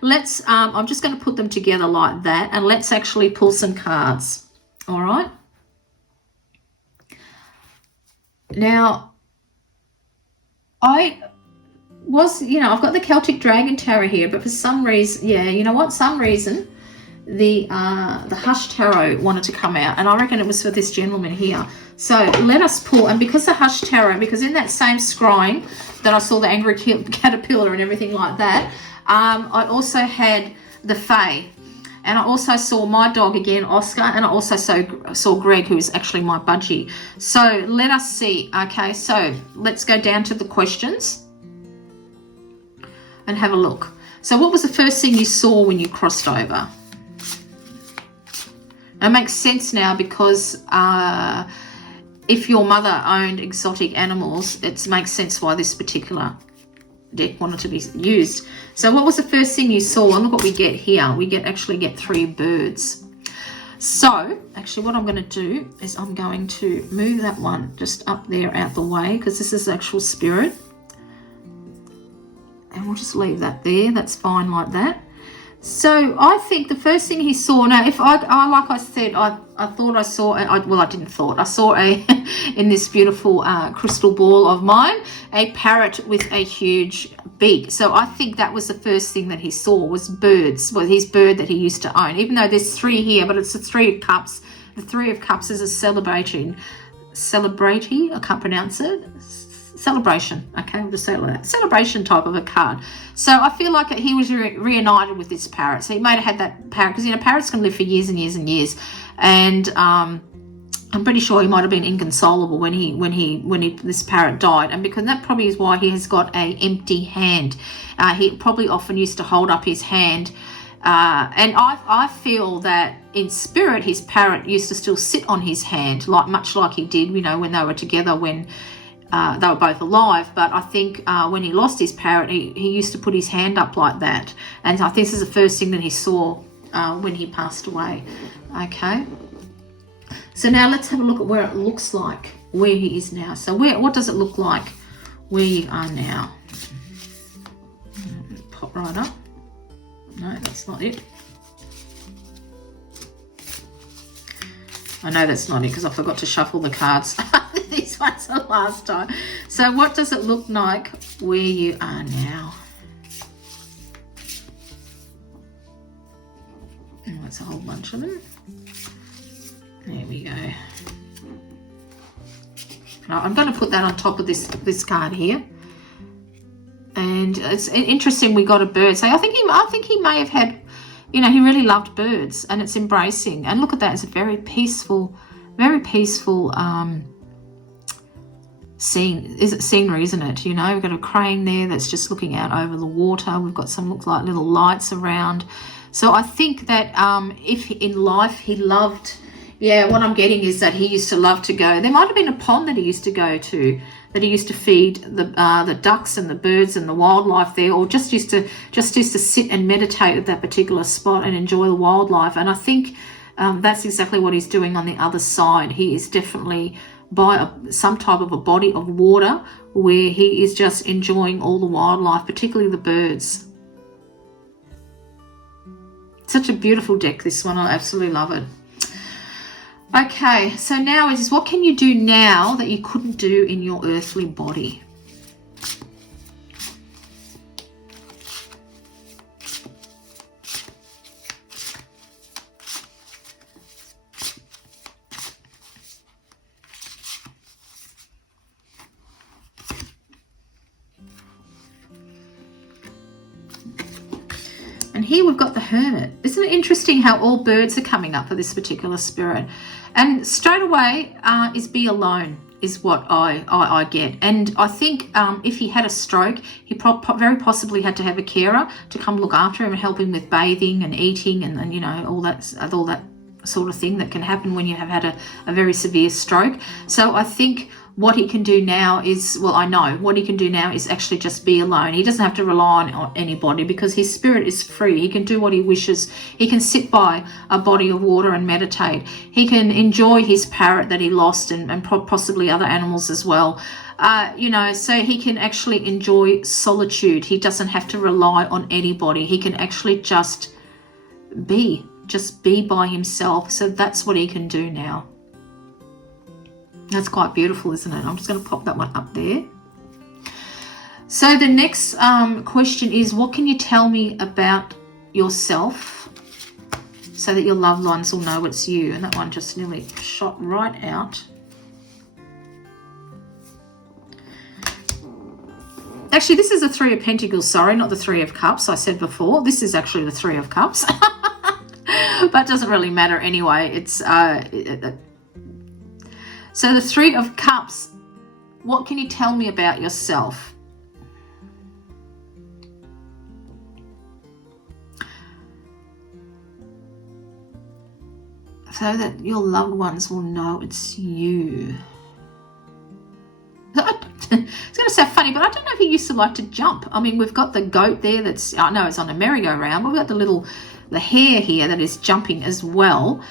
I'm just going to put them together like that, and let's actually pull some cards, all right? Now, I've got the Celtic Dragon Tarot here, but for some reason, the Hush Tarot wanted to come out, and I reckon it was for this gentleman here. So let us pull, and because the Hush Tarot, because in that same scrying that I saw the angry caterpillar and everything like that, I also had the Fae, and I also saw my dog again, Oscar, and I also saw Greg, who is actually my budgie. So let us see. Okay, so let's go down to the questions and have a look. So what was the first thing you saw when you crossed over? It makes sense now because if your mother owned exotic animals, it makes sense why this particular deck wanted to be used. So what was the first thing you saw? And look what we get here. We actually get 3 birds. So actually what I'm going to do is I'm going to move that one just up there out the way, because this is actual spirit. And we'll just leave that there. That's fine like that. So I think the first thing he saw, now if like I said, I thought I saw, I didn't thought, I saw in this beautiful crystal ball of mine, a parrot with a huge beak. So I think that was the first thing that he saw was birds, was his bird that he used to own, even though there's 3 here, but it's the 3 of Cups. The 3 of Cups is a celebrating, I can't pronounce it. Celebration, okay, we'll just say it like that. Celebration type of a card. So I feel like he was reunited with this parrot. So he may have had that parrot, because parrots can live for years and years and years. And I'm pretty sure he might have been inconsolable when this parrot died, and because that probably is why he has got a empty hand. He probably often used to hold up his hand. And I feel that in spirit, his parrot used to still sit on his hand, much like he did, when they were together, when they were both alive. But I think when he lost his parrot, he used to put his hand up like that. And I think this is the first thing that he saw when he passed away. Okay. So now let's have a look at where it looks like, where he is now. So what does it look like where you are now? Pop right up. No, that's not it. I know that's not it because I forgot to shuffle the cards. These ones the last time. So what does it look like where you are now? Oh, that's a whole bunch of them. There we go. Now, I'm going to put that on top of this card here. And it's interesting we got a bird. So I think he may have had, he really loved birds, and it's embracing. And look at that, it's a very peaceful scenery, isn't it? We've got a crane there that's just looking out over the water. We've got some look like little lights around. So I think that if in life he loved, what I'm getting is that he used to love to go. There might have been a pond that he used to go to, that he used to feed the ducks and the birds and the wildlife there, or just used to sit and meditate at that particular spot and enjoy the wildlife. And I think that's exactly what he's doing on the other side. He is definitely by some type of a body of water where he is just enjoying all the wildlife, particularly the birds. Such a beautiful deck, this one. I absolutely love it. Okay, so now it is, what can you do now that you couldn't do in your earthly body? And here we've got the Hermit. Isn't it interesting how all birds are coming up for this particular spirit? And straight away is be alone is what I get. And I think if he had a stroke, he very possibly had to have a carer to come look after him and help him with bathing and eating and you know, all that sort of thing that can happen when you have had a very severe stroke. So I think what he can do now is, well, I know what he can do now is actually just be alone. He doesn't have to rely on anybody because his spirit is free. He can do what he wishes. He can sit by a body of water and meditate. He can enjoy his parrot that he lost and possibly other animals as well. You know, so he can actually enjoy solitude. He doesn't have to rely on anybody. He can actually just be by himself. So that's what he can do now. That's quite beautiful, isn't it? I'm just going to pop that one up there. So the next question is, what can you tell me about yourself so that your loved ones will know it's you? And that one just nearly shot right out. Actually, this is the Three of Pentacles. Sorry, not the Three of Cups I said before. This is actually the Three of Cups. But it doesn't really matter anyway. It's so the Three of Cups, what can you tell me about yourself? So that your loved ones will know it's you. It's going to sound funny, but I don't know if he used to like to jump. I mean, we've got the goat there that's, I know it's on a merry-go-round. We've got the hare here that is jumping as well.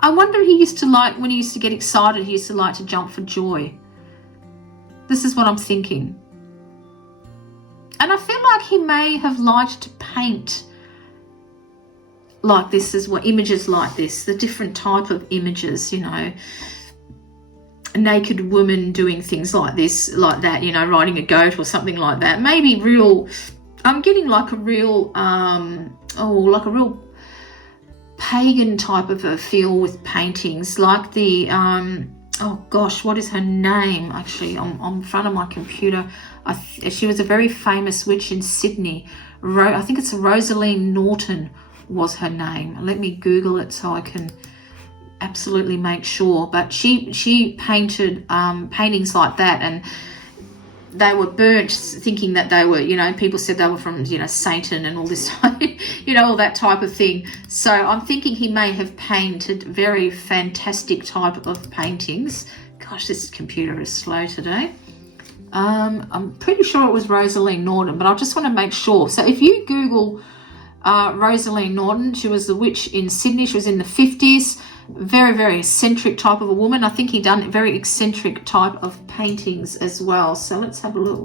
I wonder if he used to like, when he used to get excited, he used to like to jump for joy. This is what I'm thinking. And I feel like he may have liked to paint like this as well, images like this, the different type of images, you know, a naked woman doing things like this, like that, you know, riding a goat or something like that. Maybe real, I'm getting like a real, like a real pagan type of a feel with paintings, like the oh gosh, what is her name? Actually, I'm in front of my computer. She was a very famous witch in Sydney. I think it's Rosaline Norton was her name. Let me Google it so I can absolutely make sure. But she painted paintings like that, and they were burnt thinking that they were, you know, people said they were from, you know, Satan and all this, you know, all that type of thing. So I'm thinking he may have painted very fantastic type of paintings. Gosh, this computer is slow today. I'm pretty sure it was Rosaline Norton, but I just want to make sure. So if you Google Rosaline Norton, she was the witch in Sydney. She was in the 50s. Very, very eccentric type of a woman. I think he done very eccentric type of paintings as well. So let's have a look.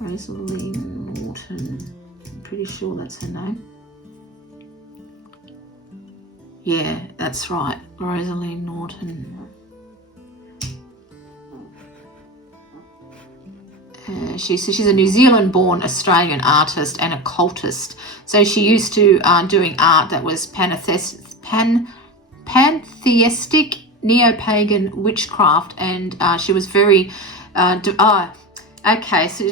Rosaline Norton. I'm pretty sure that's her name. Yeah, that's right. Rosaline Norton. She's a New Zealand-born Australian artist and occultist. So she used to doing art that was pantheistic, neo-pagan witchcraft, and she was very okay. So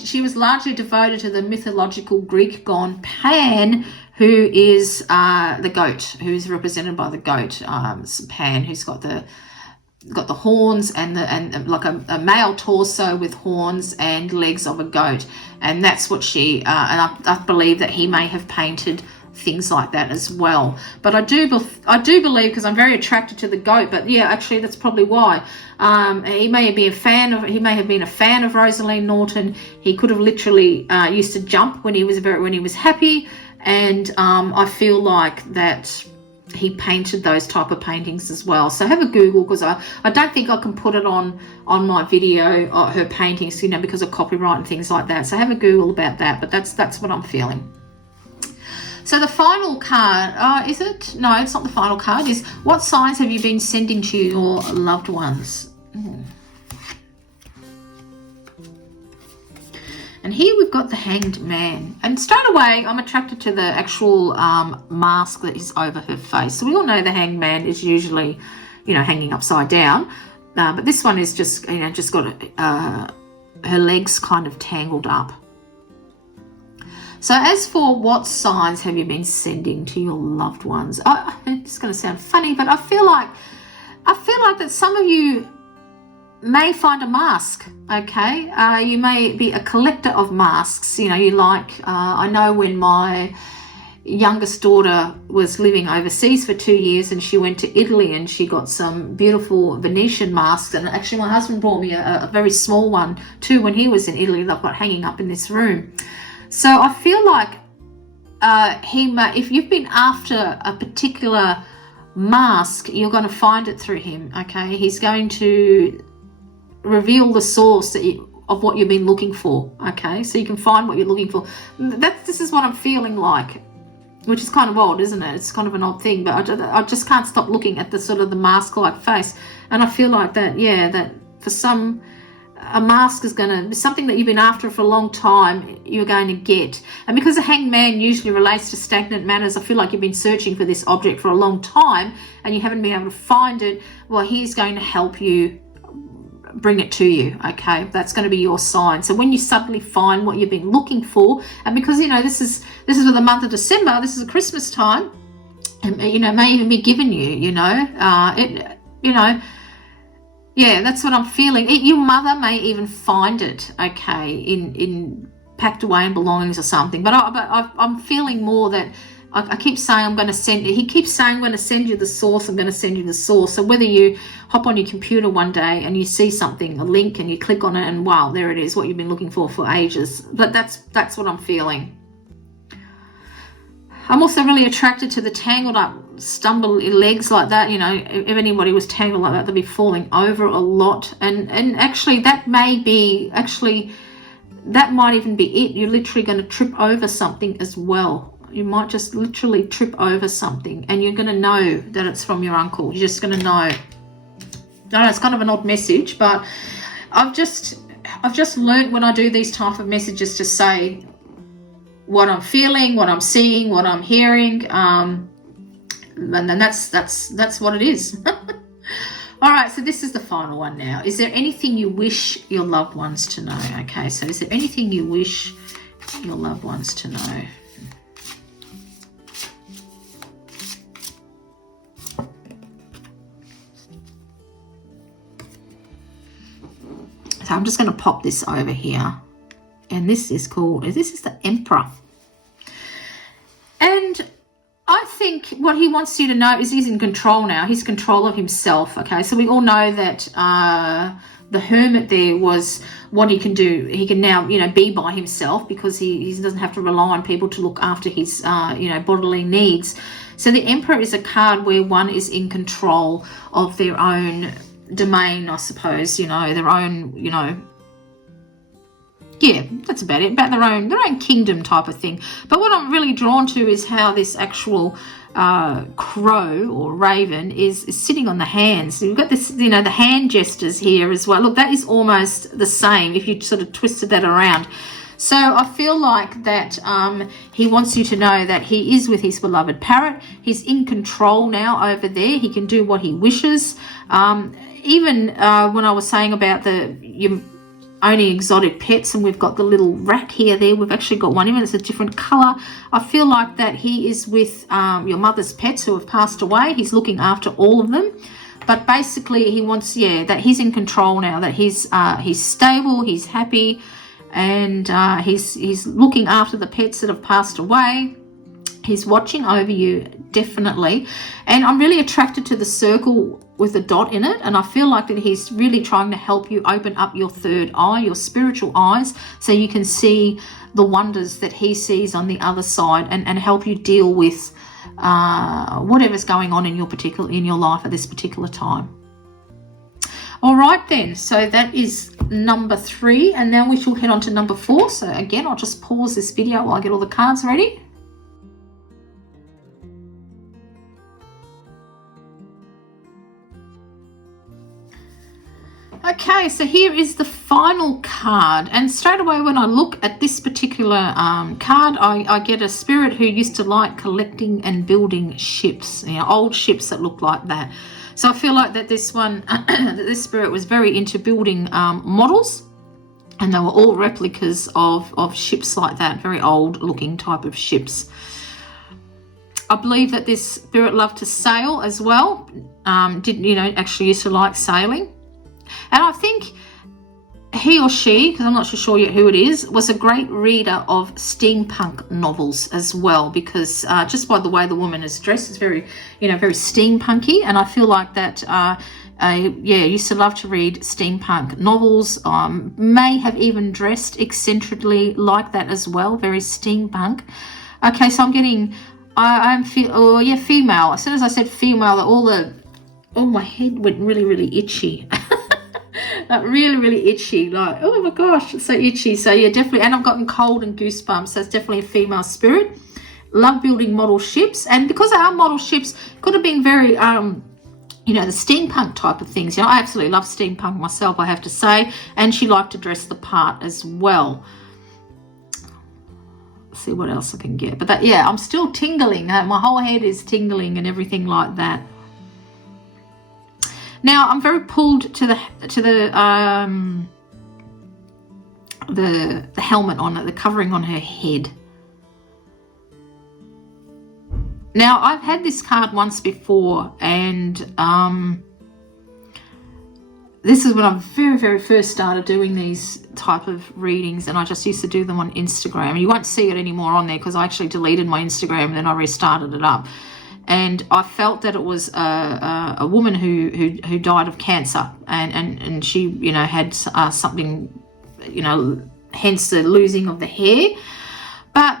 she was largely devoted to the mythological Greek god Pan, who is the goat, who is represented by the goat Pan, who's got the horns and like a male torso with horns and legs of a goat, and that's what she and I believe that he may have painted things like that as well. But I do believe, because I'm very attracted to the goat, but yeah, actually that's probably why. He may have been a fan of Rosaline Norton. He could have literally used to jump when he was happy, and I feel like that he painted those type of paintings as well. So have a Google, because I don't think I can put it on my video, her paintings, you know, because of copyright and things like that. So have a Google about that, but that's what I'm feeling. So the final card, is it? No, it's not the final card. Is what signs have you been sending to your loved ones? And here we've got the Hanged Man. And straight away, I'm attracted to the actual mask that is over her face. So we all know the Hanged Man is usually, hanging upside down. But this one is just, just got her legs kind of tangled up. So as for what signs have you been sending to your loved ones? It's going to sound funny, but I feel like that some of you may find a mask, okay? You may be a collector of masks. I know when my youngest daughter was living overseas for 2 years and she went to Italy and she got some beautiful Venetian masks, and actually my husband brought me a very small one too when he was in Italy that I've got hanging up in this room. So I feel like if you've been after a particular mask, you're going to find it through him, okay? He's going to reveal the source of what you've been looking for, okay? So you can find what you're looking for. This is what I'm feeling like, which is kind of odd, isn't it? It's kind of an odd thing, but I just can't stop looking at the sort of the mask-like face, and I feel like that, that for some, a mask is going to be something that you've been after for a long time, you're going to get. And because the Hanged Man usually relates to stagnant matters, I feel like you've been searching for this object for a long time and you haven't been able to find it. Well, he's going to help you bring it to you, okay? That's going to be your sign. So when you suddenly find what you've been looking for, and because this is for the month of December, this is a Christmas time, and may even be given you, that's what I'm feeling. Your mother may even find it, okay, in packed away in belongings or something. But I'm feeling more that I keep saying I'm going to send you. He keeps saying I'm going to send you the source. I'm going to send you the source. So whether you hop on your computer one day and you see something, a link, and you click on it, and wow, there it is, what you've been looking for ages. But that's what I'm feeling. I'm also really attracted to the tangled up, stumbly legs like that. If anybody was tangled like that, they'd be falling over a lot. And actually, that might even be it. You're literally going to trip over something as well. You might just literally trip over something, and you're going to know that it's from your uncle. You're just going to know. I know it's kind of an odd message, but I've just learned when I do these type of messages to say what I'm feeling, what I'm seeing, what I'm hearing, and then that's what it is. All right, so this is the final one now. Is there anything you wish your loved ones to know? Okay, so is there anything you wish your loved ones to know? So I'm just going to pop this over here. And this is the Emperor. And I think what he wants you to know is he's in control now. He's in control of himself, okay? So we all know that the Hermit there was what he can do. He can now, be by himself because he doesn't have to rely on people to look after his, bodily needs. So the Emperor is a card where one is in control of their own domain, I suppose, their own, yeah, that's about it, about their own kingdom type of thing. But what I'm really drawn to is how this actual crow or raven is sitting on the hands. So you've got this, the hand gestures here as well. Look, that is almost the same if you sort of twisted that around. So I feel like that he wants you to know that he is with his beloved parrot. He's in control now over there. He can do what he wishes. Even when I was saying about your owning exotic pets, and we've got the little rat here there, we've actually got one, even it's a different color. I feel like that he is with your mother's pets who have passed away. He's looking after all of them. But basically he wants, that he's in control now, that he's stable, he's happy, and he's looking after the pets that have passed away. He's watching over you, definitely. And I'm really attracted to the circle with a dot in it, and I feel like that he's really trying to help you open up your third eye, your spiritual eyes, so you can see the wonders that he sees on the other side, and help you deal with whatever's going on in your life at this particular time. All right then, so that is number 3, and now we shall head on to number 4. So again, I'll just pause this video while I get all the cards ready. Okay, so here is the final card, and straight away when I look at this particular card, I get a spirit who used to like collecting and building ships, old ships that look like that. So I feel like that this one, that this spirit was very into building models, and they were all replicas of ships like that, very old looking type of ships. I believe that this spirit loved to sail as well, actually used to like sailing. And I think he or she, because I'm not sure yet who it is, was a great reader of steampunk novels as well, because just by the way the woman is dressed is very, very steampunky. And I feel like that, used to love to read steampunk novels, may have even dressed eccentrically like that as well, very steampunk. Okay, so I'm getting, female. As soon as I said female, my head went really, really itchy. Like really, really itchy, like, oh my gosh, it's so itchy. So yeah, definitely, and I've gotten cold and goosebumps. So it's definitely a female spirit. Love building model ships, and because they are model ships, could have been very the steampunk type of things. I absolutely love steampunk myself, I have to say, and she liked to dress the part as well. Let's see what else I can get, but that, I'm still tingling. My whole head is tingling and everything like that. Now I'm very pulled to the helmet on it, the covering on her head. Now I've had this card once before, and this is when I very, very first started doing these type of readings, and I just used to do them on Instagram. And you won't see it anymore on there because I actually deleted my Instagram and then I restarted it up. And I felt that it was a woman who died of cancer, and she had something, hence the losing of the hair. But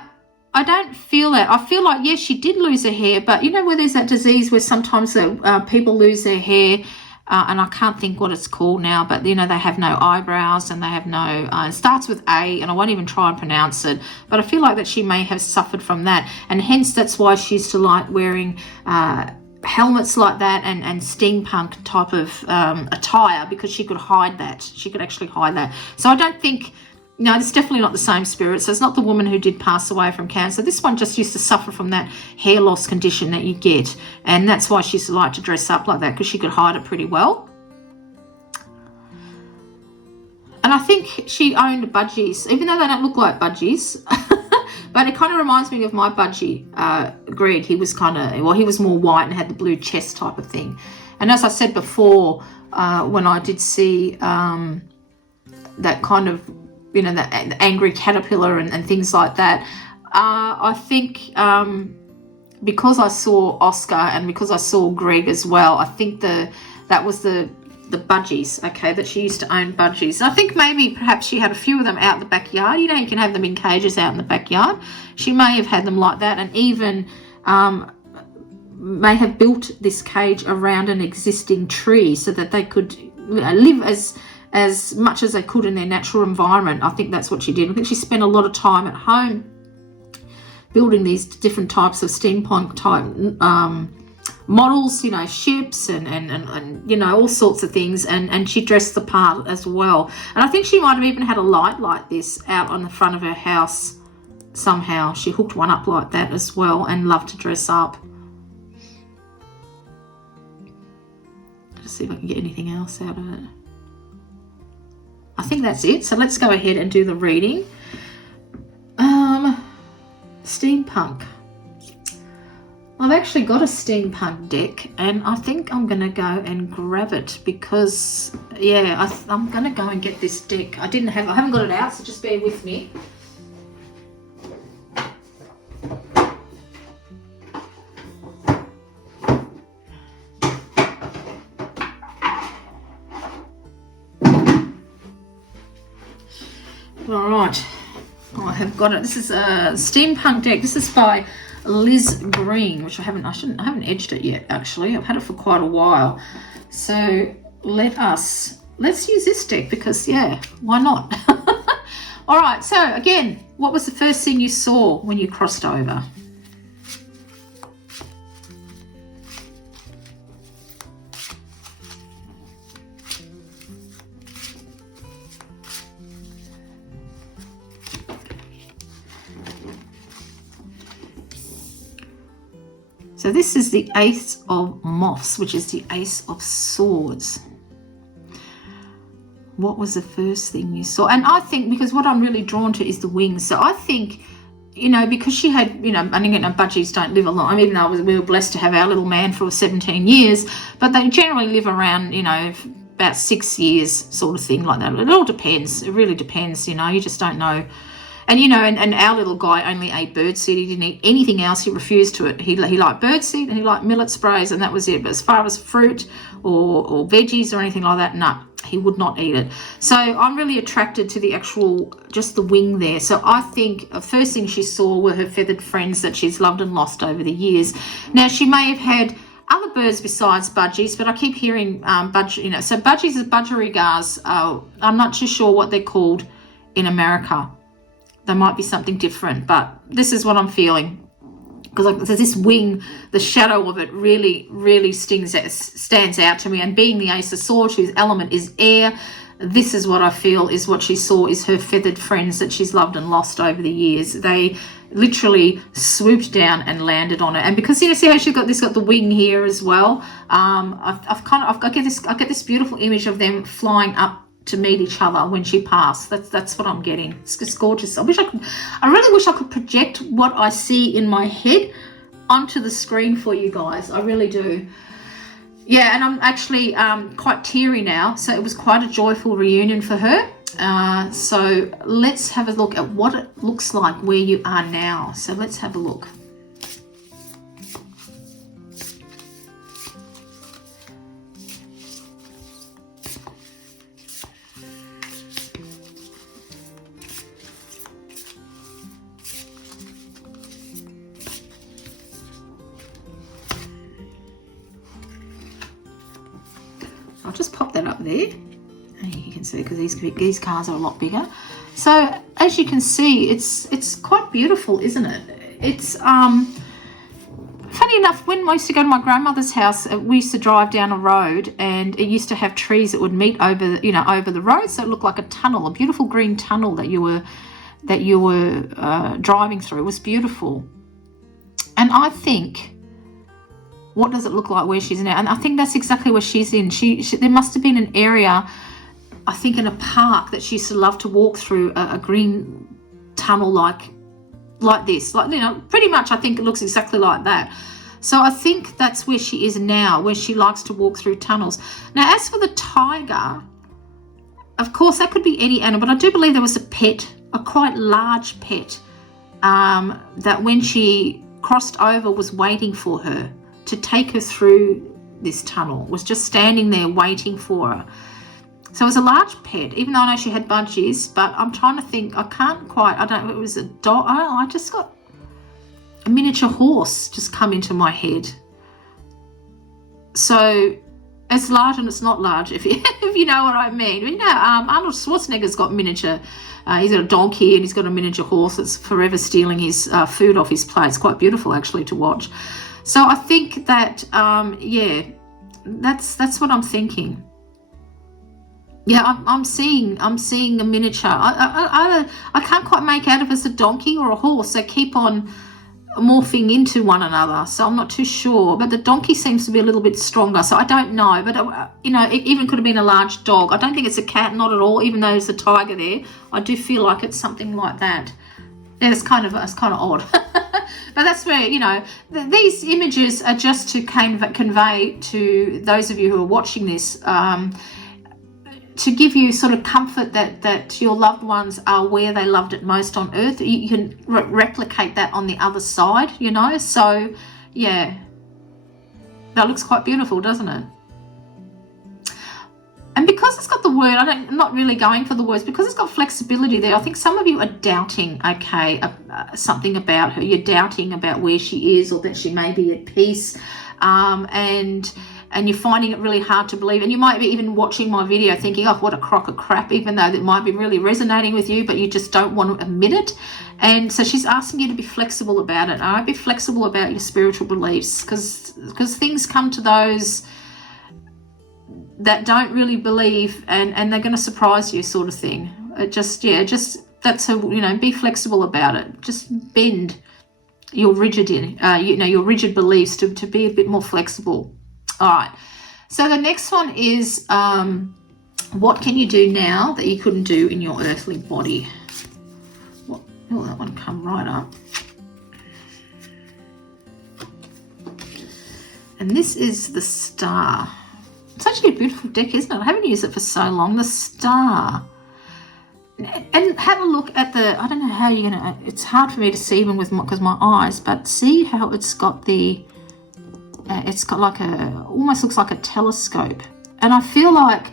I don't feel that. I feel like, yes, she did lose her hair, but where there's that disease where sometimes people lose their hair, and I can't think what it's called now, but they have no eyebrows and they have no, it starts with A, and I won't even try and pronounce it, but I feel like that she may have suffered from that, and hence that's why she used to like wearing helmets like that and steampunk type of attire, because she could hide that. She could actually hide that. So I don't think, no, it's definitely not the same spirit. So it's not the woman who did pass away from cancer. This one just used to suffer from that hair loss condition that you get. And that's why she used to like to dress up like that, because she could hide it pretty well. And I think she owned budgies, even though they don't look like budgies. But it kind of reminds me of my budgie, Greg. He was he was more white and had the blue chest type of thing. And as I said before, when I did see that kind of, the angry caterpillar and things like that. I think because I saw Oscar and because I saw Greg as well, I think that was the budgies, okay, that she used to own budgies. I think maybe perhaps she had a few of them out in the backyard. You can have them in cages out in the backyard. She may have had them like that, and even may have built this cage around an existing tree so that they could live as much as they could in their natural environment. I think that's what she did. I think she spent a lot of time at home building these different types of steampunk type models, ships and all sorts of things, and she dressed the part as well. And I think she might have even had a light like this out on the front of her house somehow. She hooked one up like that as well and loved to dress up. Let's see if I can get anything else out of it. I think that's it. So let's go ahead and do the reading. Steampunk. I've actually got a steampunk deck, and I think I'm going to go and grab it because, I'm going to go and get this deck. I haven't got it out, so just bear with me. All right, I have got it. This is a steampunk deck. This is by Liz Green, which I haven't edged it yet. Actually, I've had it for quite a while. So let's use this deck because why not? All right. So again, what was the first thing you saw when you crossed over? So this is the Ace of Moths, which is the Ace of Swords. What was the first thing you saw? And I think, because what I'm really drawn to is the wings. So I think, you know, because she had, you know, and again, budgies don't live a long, I mean, even though we were blessed to have our little man for 17 years, but they generally live around, you know, about 6 years, sort of thing like that. It all depends. It really depends, you know, you just don't know. And, you know, and our little guy only ate birdseed. He didn't eat anything else. He refused to it. He liked birdseed and he liked millet sprays, and that was it. But as far as fruit or veggies or anything like that, no, he would not eat it. So I'm really attracted to the actual, just the wing there. So I think the first thing she saw were her feathered friends that she's loved and lost over the years. Now, she may have had other birds besides budgies, but I keep hearing you know, so budgies are budgerigars. I'm not too sure what they're called in America. They might be something different, but this is what I'm feeling. Because this wing, the shadow of it really stands out to me. And being the Ace of Swords, whose element is air, this is what I feel is what she saw is her feathered friends that she's loved and lost over the years. They literally swooped down and landed on her. And because, you know, see how she's got got the wing here as well. I get this beautiful image of them flying up to meet each other when she passed. That's what I'm getting. It's gorgeous. I really wish I could project what I see in my head onto the screen for you guys. I really do. Yeah, and I'm actually quite teary now. So it was quite a joyful reunion for her. So let's have a look at what it looks like where you are now. So let's have a look. I'll just pop that up there. You can see because these cards are a lot bigger. So as you can see, it's quite beautiful, isn't it? It's funny enough, when I used to go to my grandmother's house, we used to drive down a road, and it used to have trees that would meet over the road, so it looked like a tunnel, a beautiful green tunnel that you were driving through. It was beautiful, and I think, what does it look like where she's now? And I think that's exactly where she's in. There must have been an area, I think in a park, that she used to love to walk through a green tunnel like this. Like, you know, pretty much I think it looks exactly like that. So I think that's where she is now, where she likes to walk through tunnels. Now, as for the tiger, of course, that could be any animal, but I do believe there was a pet, a quite large pet, that when she crossed over was waiting for her to take her through this tunnel, was just standing there waiting for her. So it was a large pet, even though I know she had budgies, but I'm trying to think, I don't know, it was a dog. Oh, I just got a miniature horse just come into my head. So it's large and it's not large, if you know what I mean. You know, Arnold Schwarzenegger's got miniature, he's got a donkey and he's got a miniature horse that's forever stealing his food off his plate. It's quite beautiful actually to watch. So I think that, yeah, that's what I'm thinking. Yeah, I'm seeing a miniature. I can't quite make out if it's a donkey or a horse. They keep on morphing into one another, so I'm not too sure. But the donkey seems to be a little bit stronger, so I don't know. But you know, it even could have been a large dog. I don't think it's a cat, not at all. Even though there's a tiger there, I do feel like it's something like that. Yeah, it's kind of odd. But that's where, you know, these images are just to convey to those of you who are watching this, to give you sort of comfort that your loved ones are where they loved it most on earth. You can replicate that on the other side, you know. So, yeah, that looks quite beautiful, doesn't it? And because it's got the word, I'm not really going for the words, because it's got flexibility there. I think some of you are doubting, okay, something about her. You're doubting about where she is, or that she may be at peace, and you're finding it really hard to believe. And you might be even watching my video thinking, oh, what a crock of crap, even though that might be really resonating with you, but you just don't want to admit it. And so she's asking you to be flexible about it. All right, be flexible about your spiritual beliefs, because things come to those that don't really believe, and they're going to surprise you, sort of thing. That's how, you know, be flexible about it. Just bend. your rigid, your rigid beliefs to be a bit more flexible. All right. So the next one is, what can you do now that you couldn't do in your earthly body? Oh, that one come right up. And this is the Star. It's actually a beautiful deck, isn't it? I haven't used it for so long. The Star. And have a look at the, I don't know how you're going to, it's hard for me to see even with because my eyes, but see how it's got the, it's got like almost looks like a telescope. And I feel like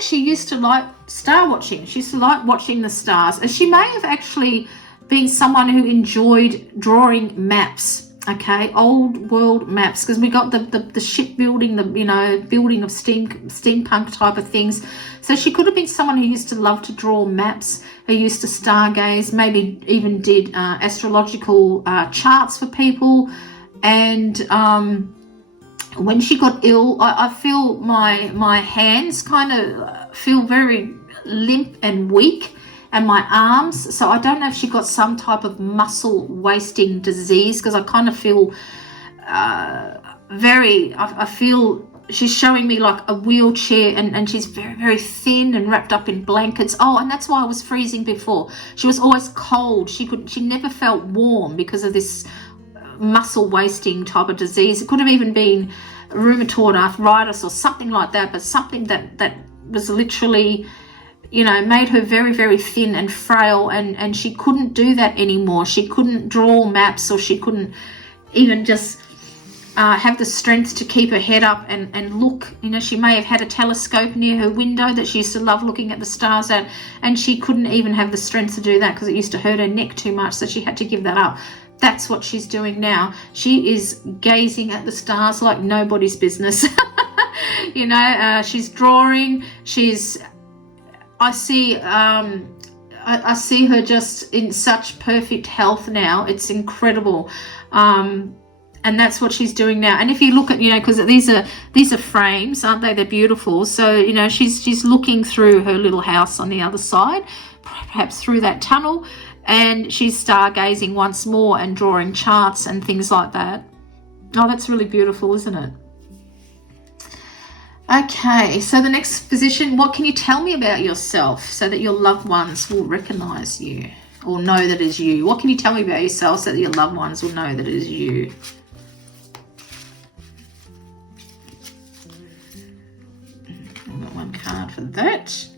she used to like star watching. She used to like watching the stars. And she may have actually been someone who enjoyed drawing maps. Okay, old world maps, because we got the shipbuilding, the building of steampunk type of things. So she could have been someone who used to love to draw maps, who used to stargaze, maybe even did astrological charts for people. And when she got ill, I feel my hands kind of feel very limp and weak, and my arms. So I don't know if she got some type of muscle wasting disease, because I kind of feel I feel she's showing me like a wheelchair, and she's very, very thin and wrapped up in blankets. Oh, and that's why I was freezing before. She was always cold. She never felt warm because of this muscle wasting type of disease. It could have even been rheumatoid arthritis or something like that, but something that was literally, made her very, very thin and frail, and she couldn't do that anymore. She couldn't draw maps, or she couldn't even just have the strength to keep her head up and look. She may have had a telescope near her window that she used to love looking at the stars at, and she couldn't even have the strength to do that because it used to hurt her neck too much, so she had to give that up. That's what she's doing now. She is gazing at the stars like nobody's business. She's drawing. I see her just in such perfect health now. It's incredible. And that's what she's doing now. And if you look at, because these are frames, aren't they? They're beautiful. So, she's looking through her little house on the other side, perhaps through that tunnel, and she's stargazing once more and drawing charts and things like that. Oh, that's really beautiful, isn't it? Okay, so the next position, what can you tell me about yourself so that your loved ones will recognize you or know that it is you? What can you tell me about yourself so that your loved ones will know that it is you? I've got one card for that.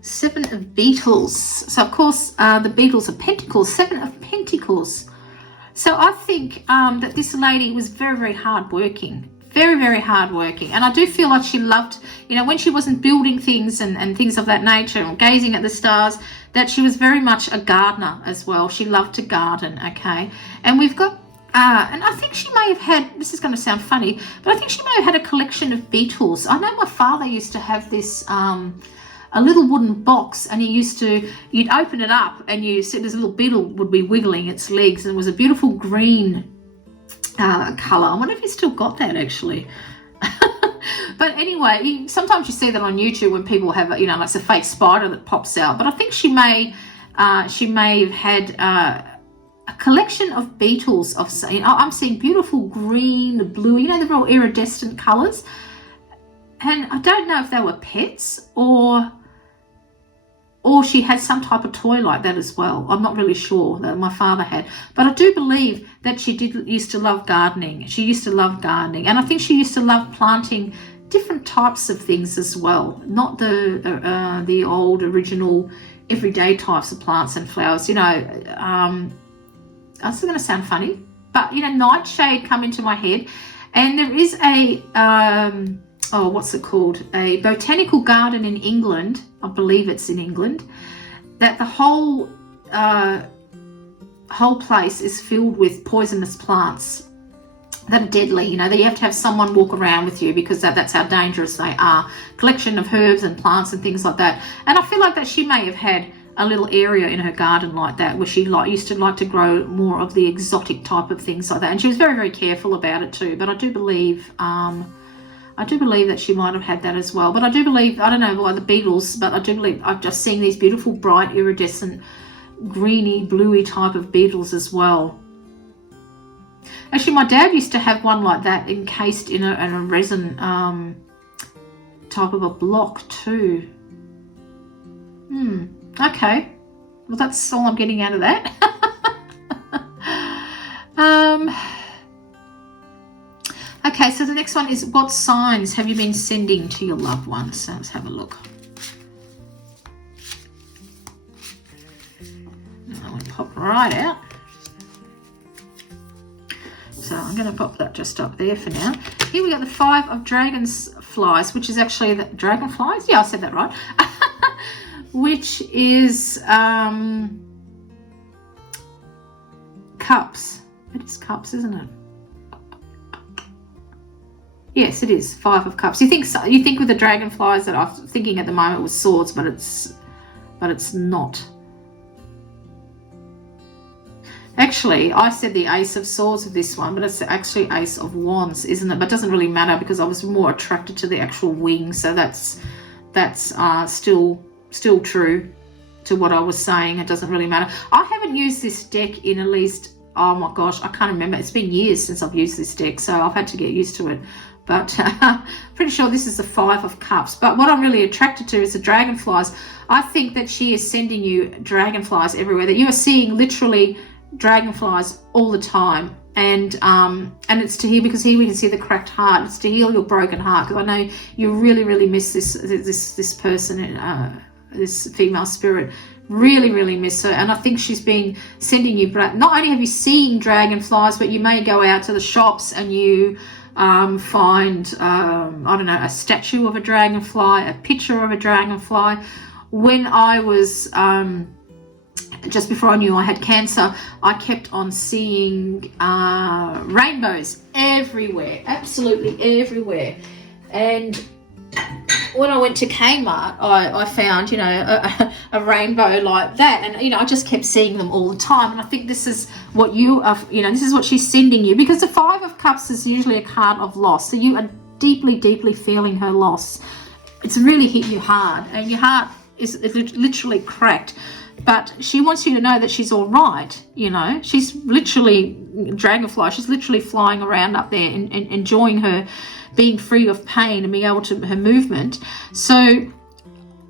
Seven of Beetles. So, of course, the Beetles of Pentacles, Seven of Pentacles. So I think that this lady was very, very hardworking, very, very hardworking. And I do feel like she loved, when she wasn't building things and things of that nature or gazing at the stars, that she was very much a gardener as well. She loved to garden, okay? And we've got, and I think she may have had, this is going to sound funny, but I think she may have had a collection of beetles. I know my father used to have this, a little wooden box, and you'd open it up and you see this little beetle would be wiggling its legs, and it was a beautiful green colour. I wonder if he's still got that actually. But anyway, sometimes you see that on YouTube when people have, like it's a fake spider that pops out. But I think she may have had a collection of beetles of, I'm seeing beautiful green, blue, the real iridescent colours. And I don't know if they were pets or she had some type of toy like that as well. I'm not really sure that my father had. But I do believe that she used to love gardening. She used to love gardening. And I think she used to love planting different types of things as well. Not the old original everyday types of plants and flowers. This is going to sound funny. But, nightshade come into my head. And there is a... what's it called? A botanical garden in England. I believe it's in England. That the whole place is filled with poisonous plants that are deadly. That you have to have someone walk around with you because that's how dangerous they are. Collection of herbs and plants and things like that. And I feel like that she may have had a little area in her garden like that where she used to like to grow more of the exotic type of things like that. And she was very, very careful about it too. But I do believe... I do believe that she might have had that as well. But I do believe, I don't know why the beetles, but I do believe I've just seen these beautiful, bright, iridescent, greeny, bluey type of beetles as well. Actually, my dad used to have one like that encased in a resin type of a block too. Okay. Well, that's all I'm getting out of that. Okay, so the next one is, what signs have you been sending to your loved ones? So let's have a look. I'm going to pop right out. So I'm going to pop that just up there for now. Here we got the 5 of dragonflies, which is actually the dragonflies. Yeah, I said that right. Which is cups. It is cups, isn't it? Yes, it is 5 of cups. You think with the dragonflies that I'm thinking at the moment was swords, but it's not. Actually, I said the Ace of Swords with this one, but it's actually Ace of Wands, isn't it? But it doesn't really matter because I was more attracted to the actual wing, so that's still true to what I was saying. It doesn't really matter. I haven't used this deck in at least, oh my gosh, I can't remember. It's been years since I've used this deck, so I've had to get used to it. But pretty sure this is the 5 of Cups. But what I'm really attracted to is the dragonflies. I think that she is sending you dragonflies everywhere, that you are seeing literally dragonflies all the time. And it's to heal, because here we can see the cracked heart. It's to heal your broken heart, because I know you really, really miss this person, this female spirit. Really, really miss her. And I think she's been sending you, not only have you seen dragonflies, but you may go out to the shops and you find, I don't know, a statue of a dragonfly, a picture of a dragonfly. When I was, just before I knew I had cancer, I kept on seeing rainbows everywhere, absolutely everywhere. And when I went to Kmart, I found, a rainbow like that, and I just kept seeing them all the time. And I think this is what you are, this is what she's sending you, because the 5 of Cups is usually a card of loss. So you are deeply, deeply feeling her loss. It's really hit you hard, and your heart is literally cracked. But she wants you to know that she's all right. She's literally dragonfly. She's literally flying around up there and enjoying her being free of pain and being able to her movement. So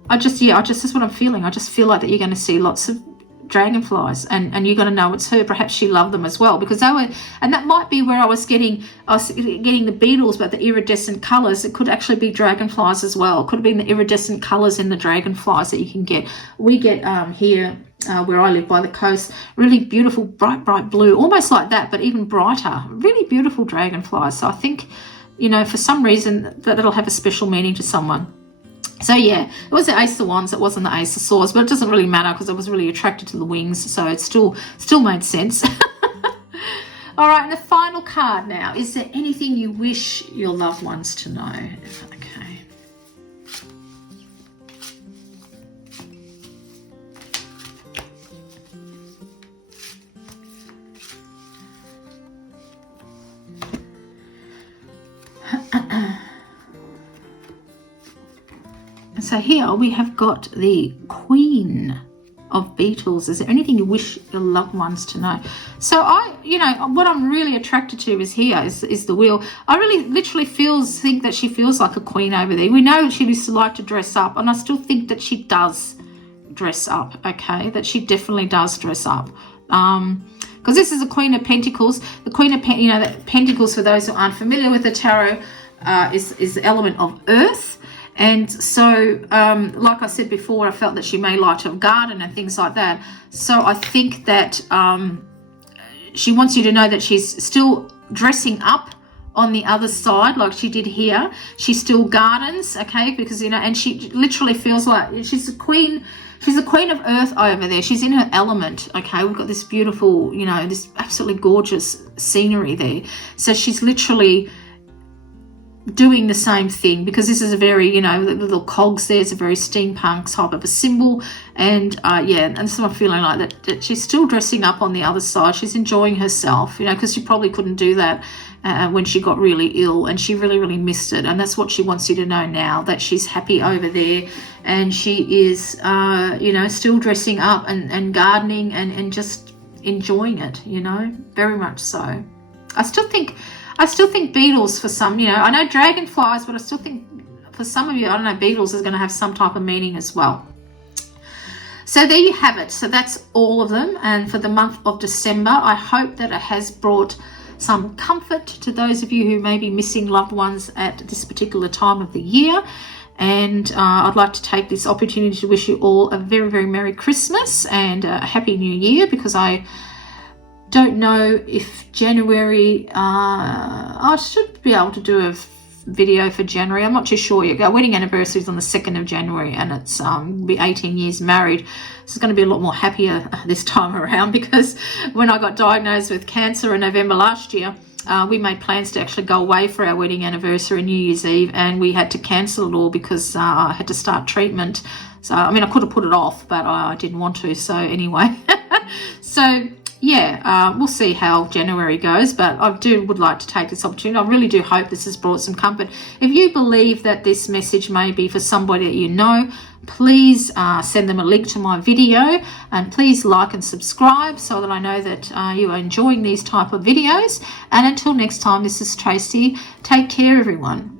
that's what I'm feeling. I just feel like that you're going to see lots of dragonflies, and you're going to know it's her. Perhaps she loved them as well, because and that might be where I was getting the beetles, but the iridescent colors. It could actually be dragonflies as well. It could have been the iridescent colors in the dragonflies that you can get. We get here where I live by the coast, really beautiful bright blue, almost like that, but even brighter, really beautiful dragonflies. So I think, for some reason that it'll have a special meaning to someone. So yeah, it was the Ace of Wands, it wasn't the Ace of Swords, but it doesn't really matter because I was really attracted to the wings, so it still made sense. All right, and the final card now. Is there anything you wish your loved ones to know? Okay. So here we have got the Queen of Beetles. Is there anything you wish your loved ones to know? So what I'm really attracted to is the wheel. I really literally think that she feels like a queen over there. We know she used to like to dress up, and I still think that she does dress up, okay? That she definitely does dress up. Because this is the Queen of Pentacles. The Queen of Pentacles, for those who aren't familiar with the tarot, is the element of earth. And so, like I said before, I felt that she may like to garden and things like that. So I think that she wants you to know that she's still dressing up on the other side, like she did here. She still gardens, okay, because, and she literally feels like she's the queen. She's the queen of earth over there. She's in her element, okay? We've got this beautiful, this absolutely gorgeous scenery there. So she's literally doing the same thing, because this is a very, you know, the little cogs there, it's a very steampunk type of a symbol. And yeah, and so I'm feeling like that she's still dressing up on the other side. She's enjoying herself, you know, because she probably couldn't do that when she got really ill, and she really, really missed it. And that's what she wants you to know now, that she's happy over there, and she is, you know, still dressing up and gardening and just enjoying it, you know, very much so. I still think beetles for some, you know, I know dragonflies, but I still think for some of you, I don't know, beetles is going to have some type of meaning as well. So there you have it. So that's all of them. And for the month of December, I hope that it has brought some comfort to those of you who may be missing loved ones at this particular time of the year. And I'd like to take this opportunity to wish you all a very, very Merry Christmas and a Happy New Year, because I don't know if January, I should be able to do a video for January. I'm not too sure yet. Our wedding anniversary is on the 2nd of January, and it's be 18 years married. So it's going to be a lot more happier this time around, because when I got diagnosed with cancer in November last year, we made plans to actually go away for our wedding anniversary, New Year's Eve, and we had to cancel it all because I had to start treatment. So, I mean, I could have put it off, but I didn't want to. So anyway, so yeah, we'll see how January goes, but I would like to take this opportunity. I really do hope this has brought some comfort. If you believe that this message may be for somebody that you know, please send them a link to my video, and please like and subscribe so that I know that you are enjoying these type of videos. And until next time, this is Tracy. Take care, everyone.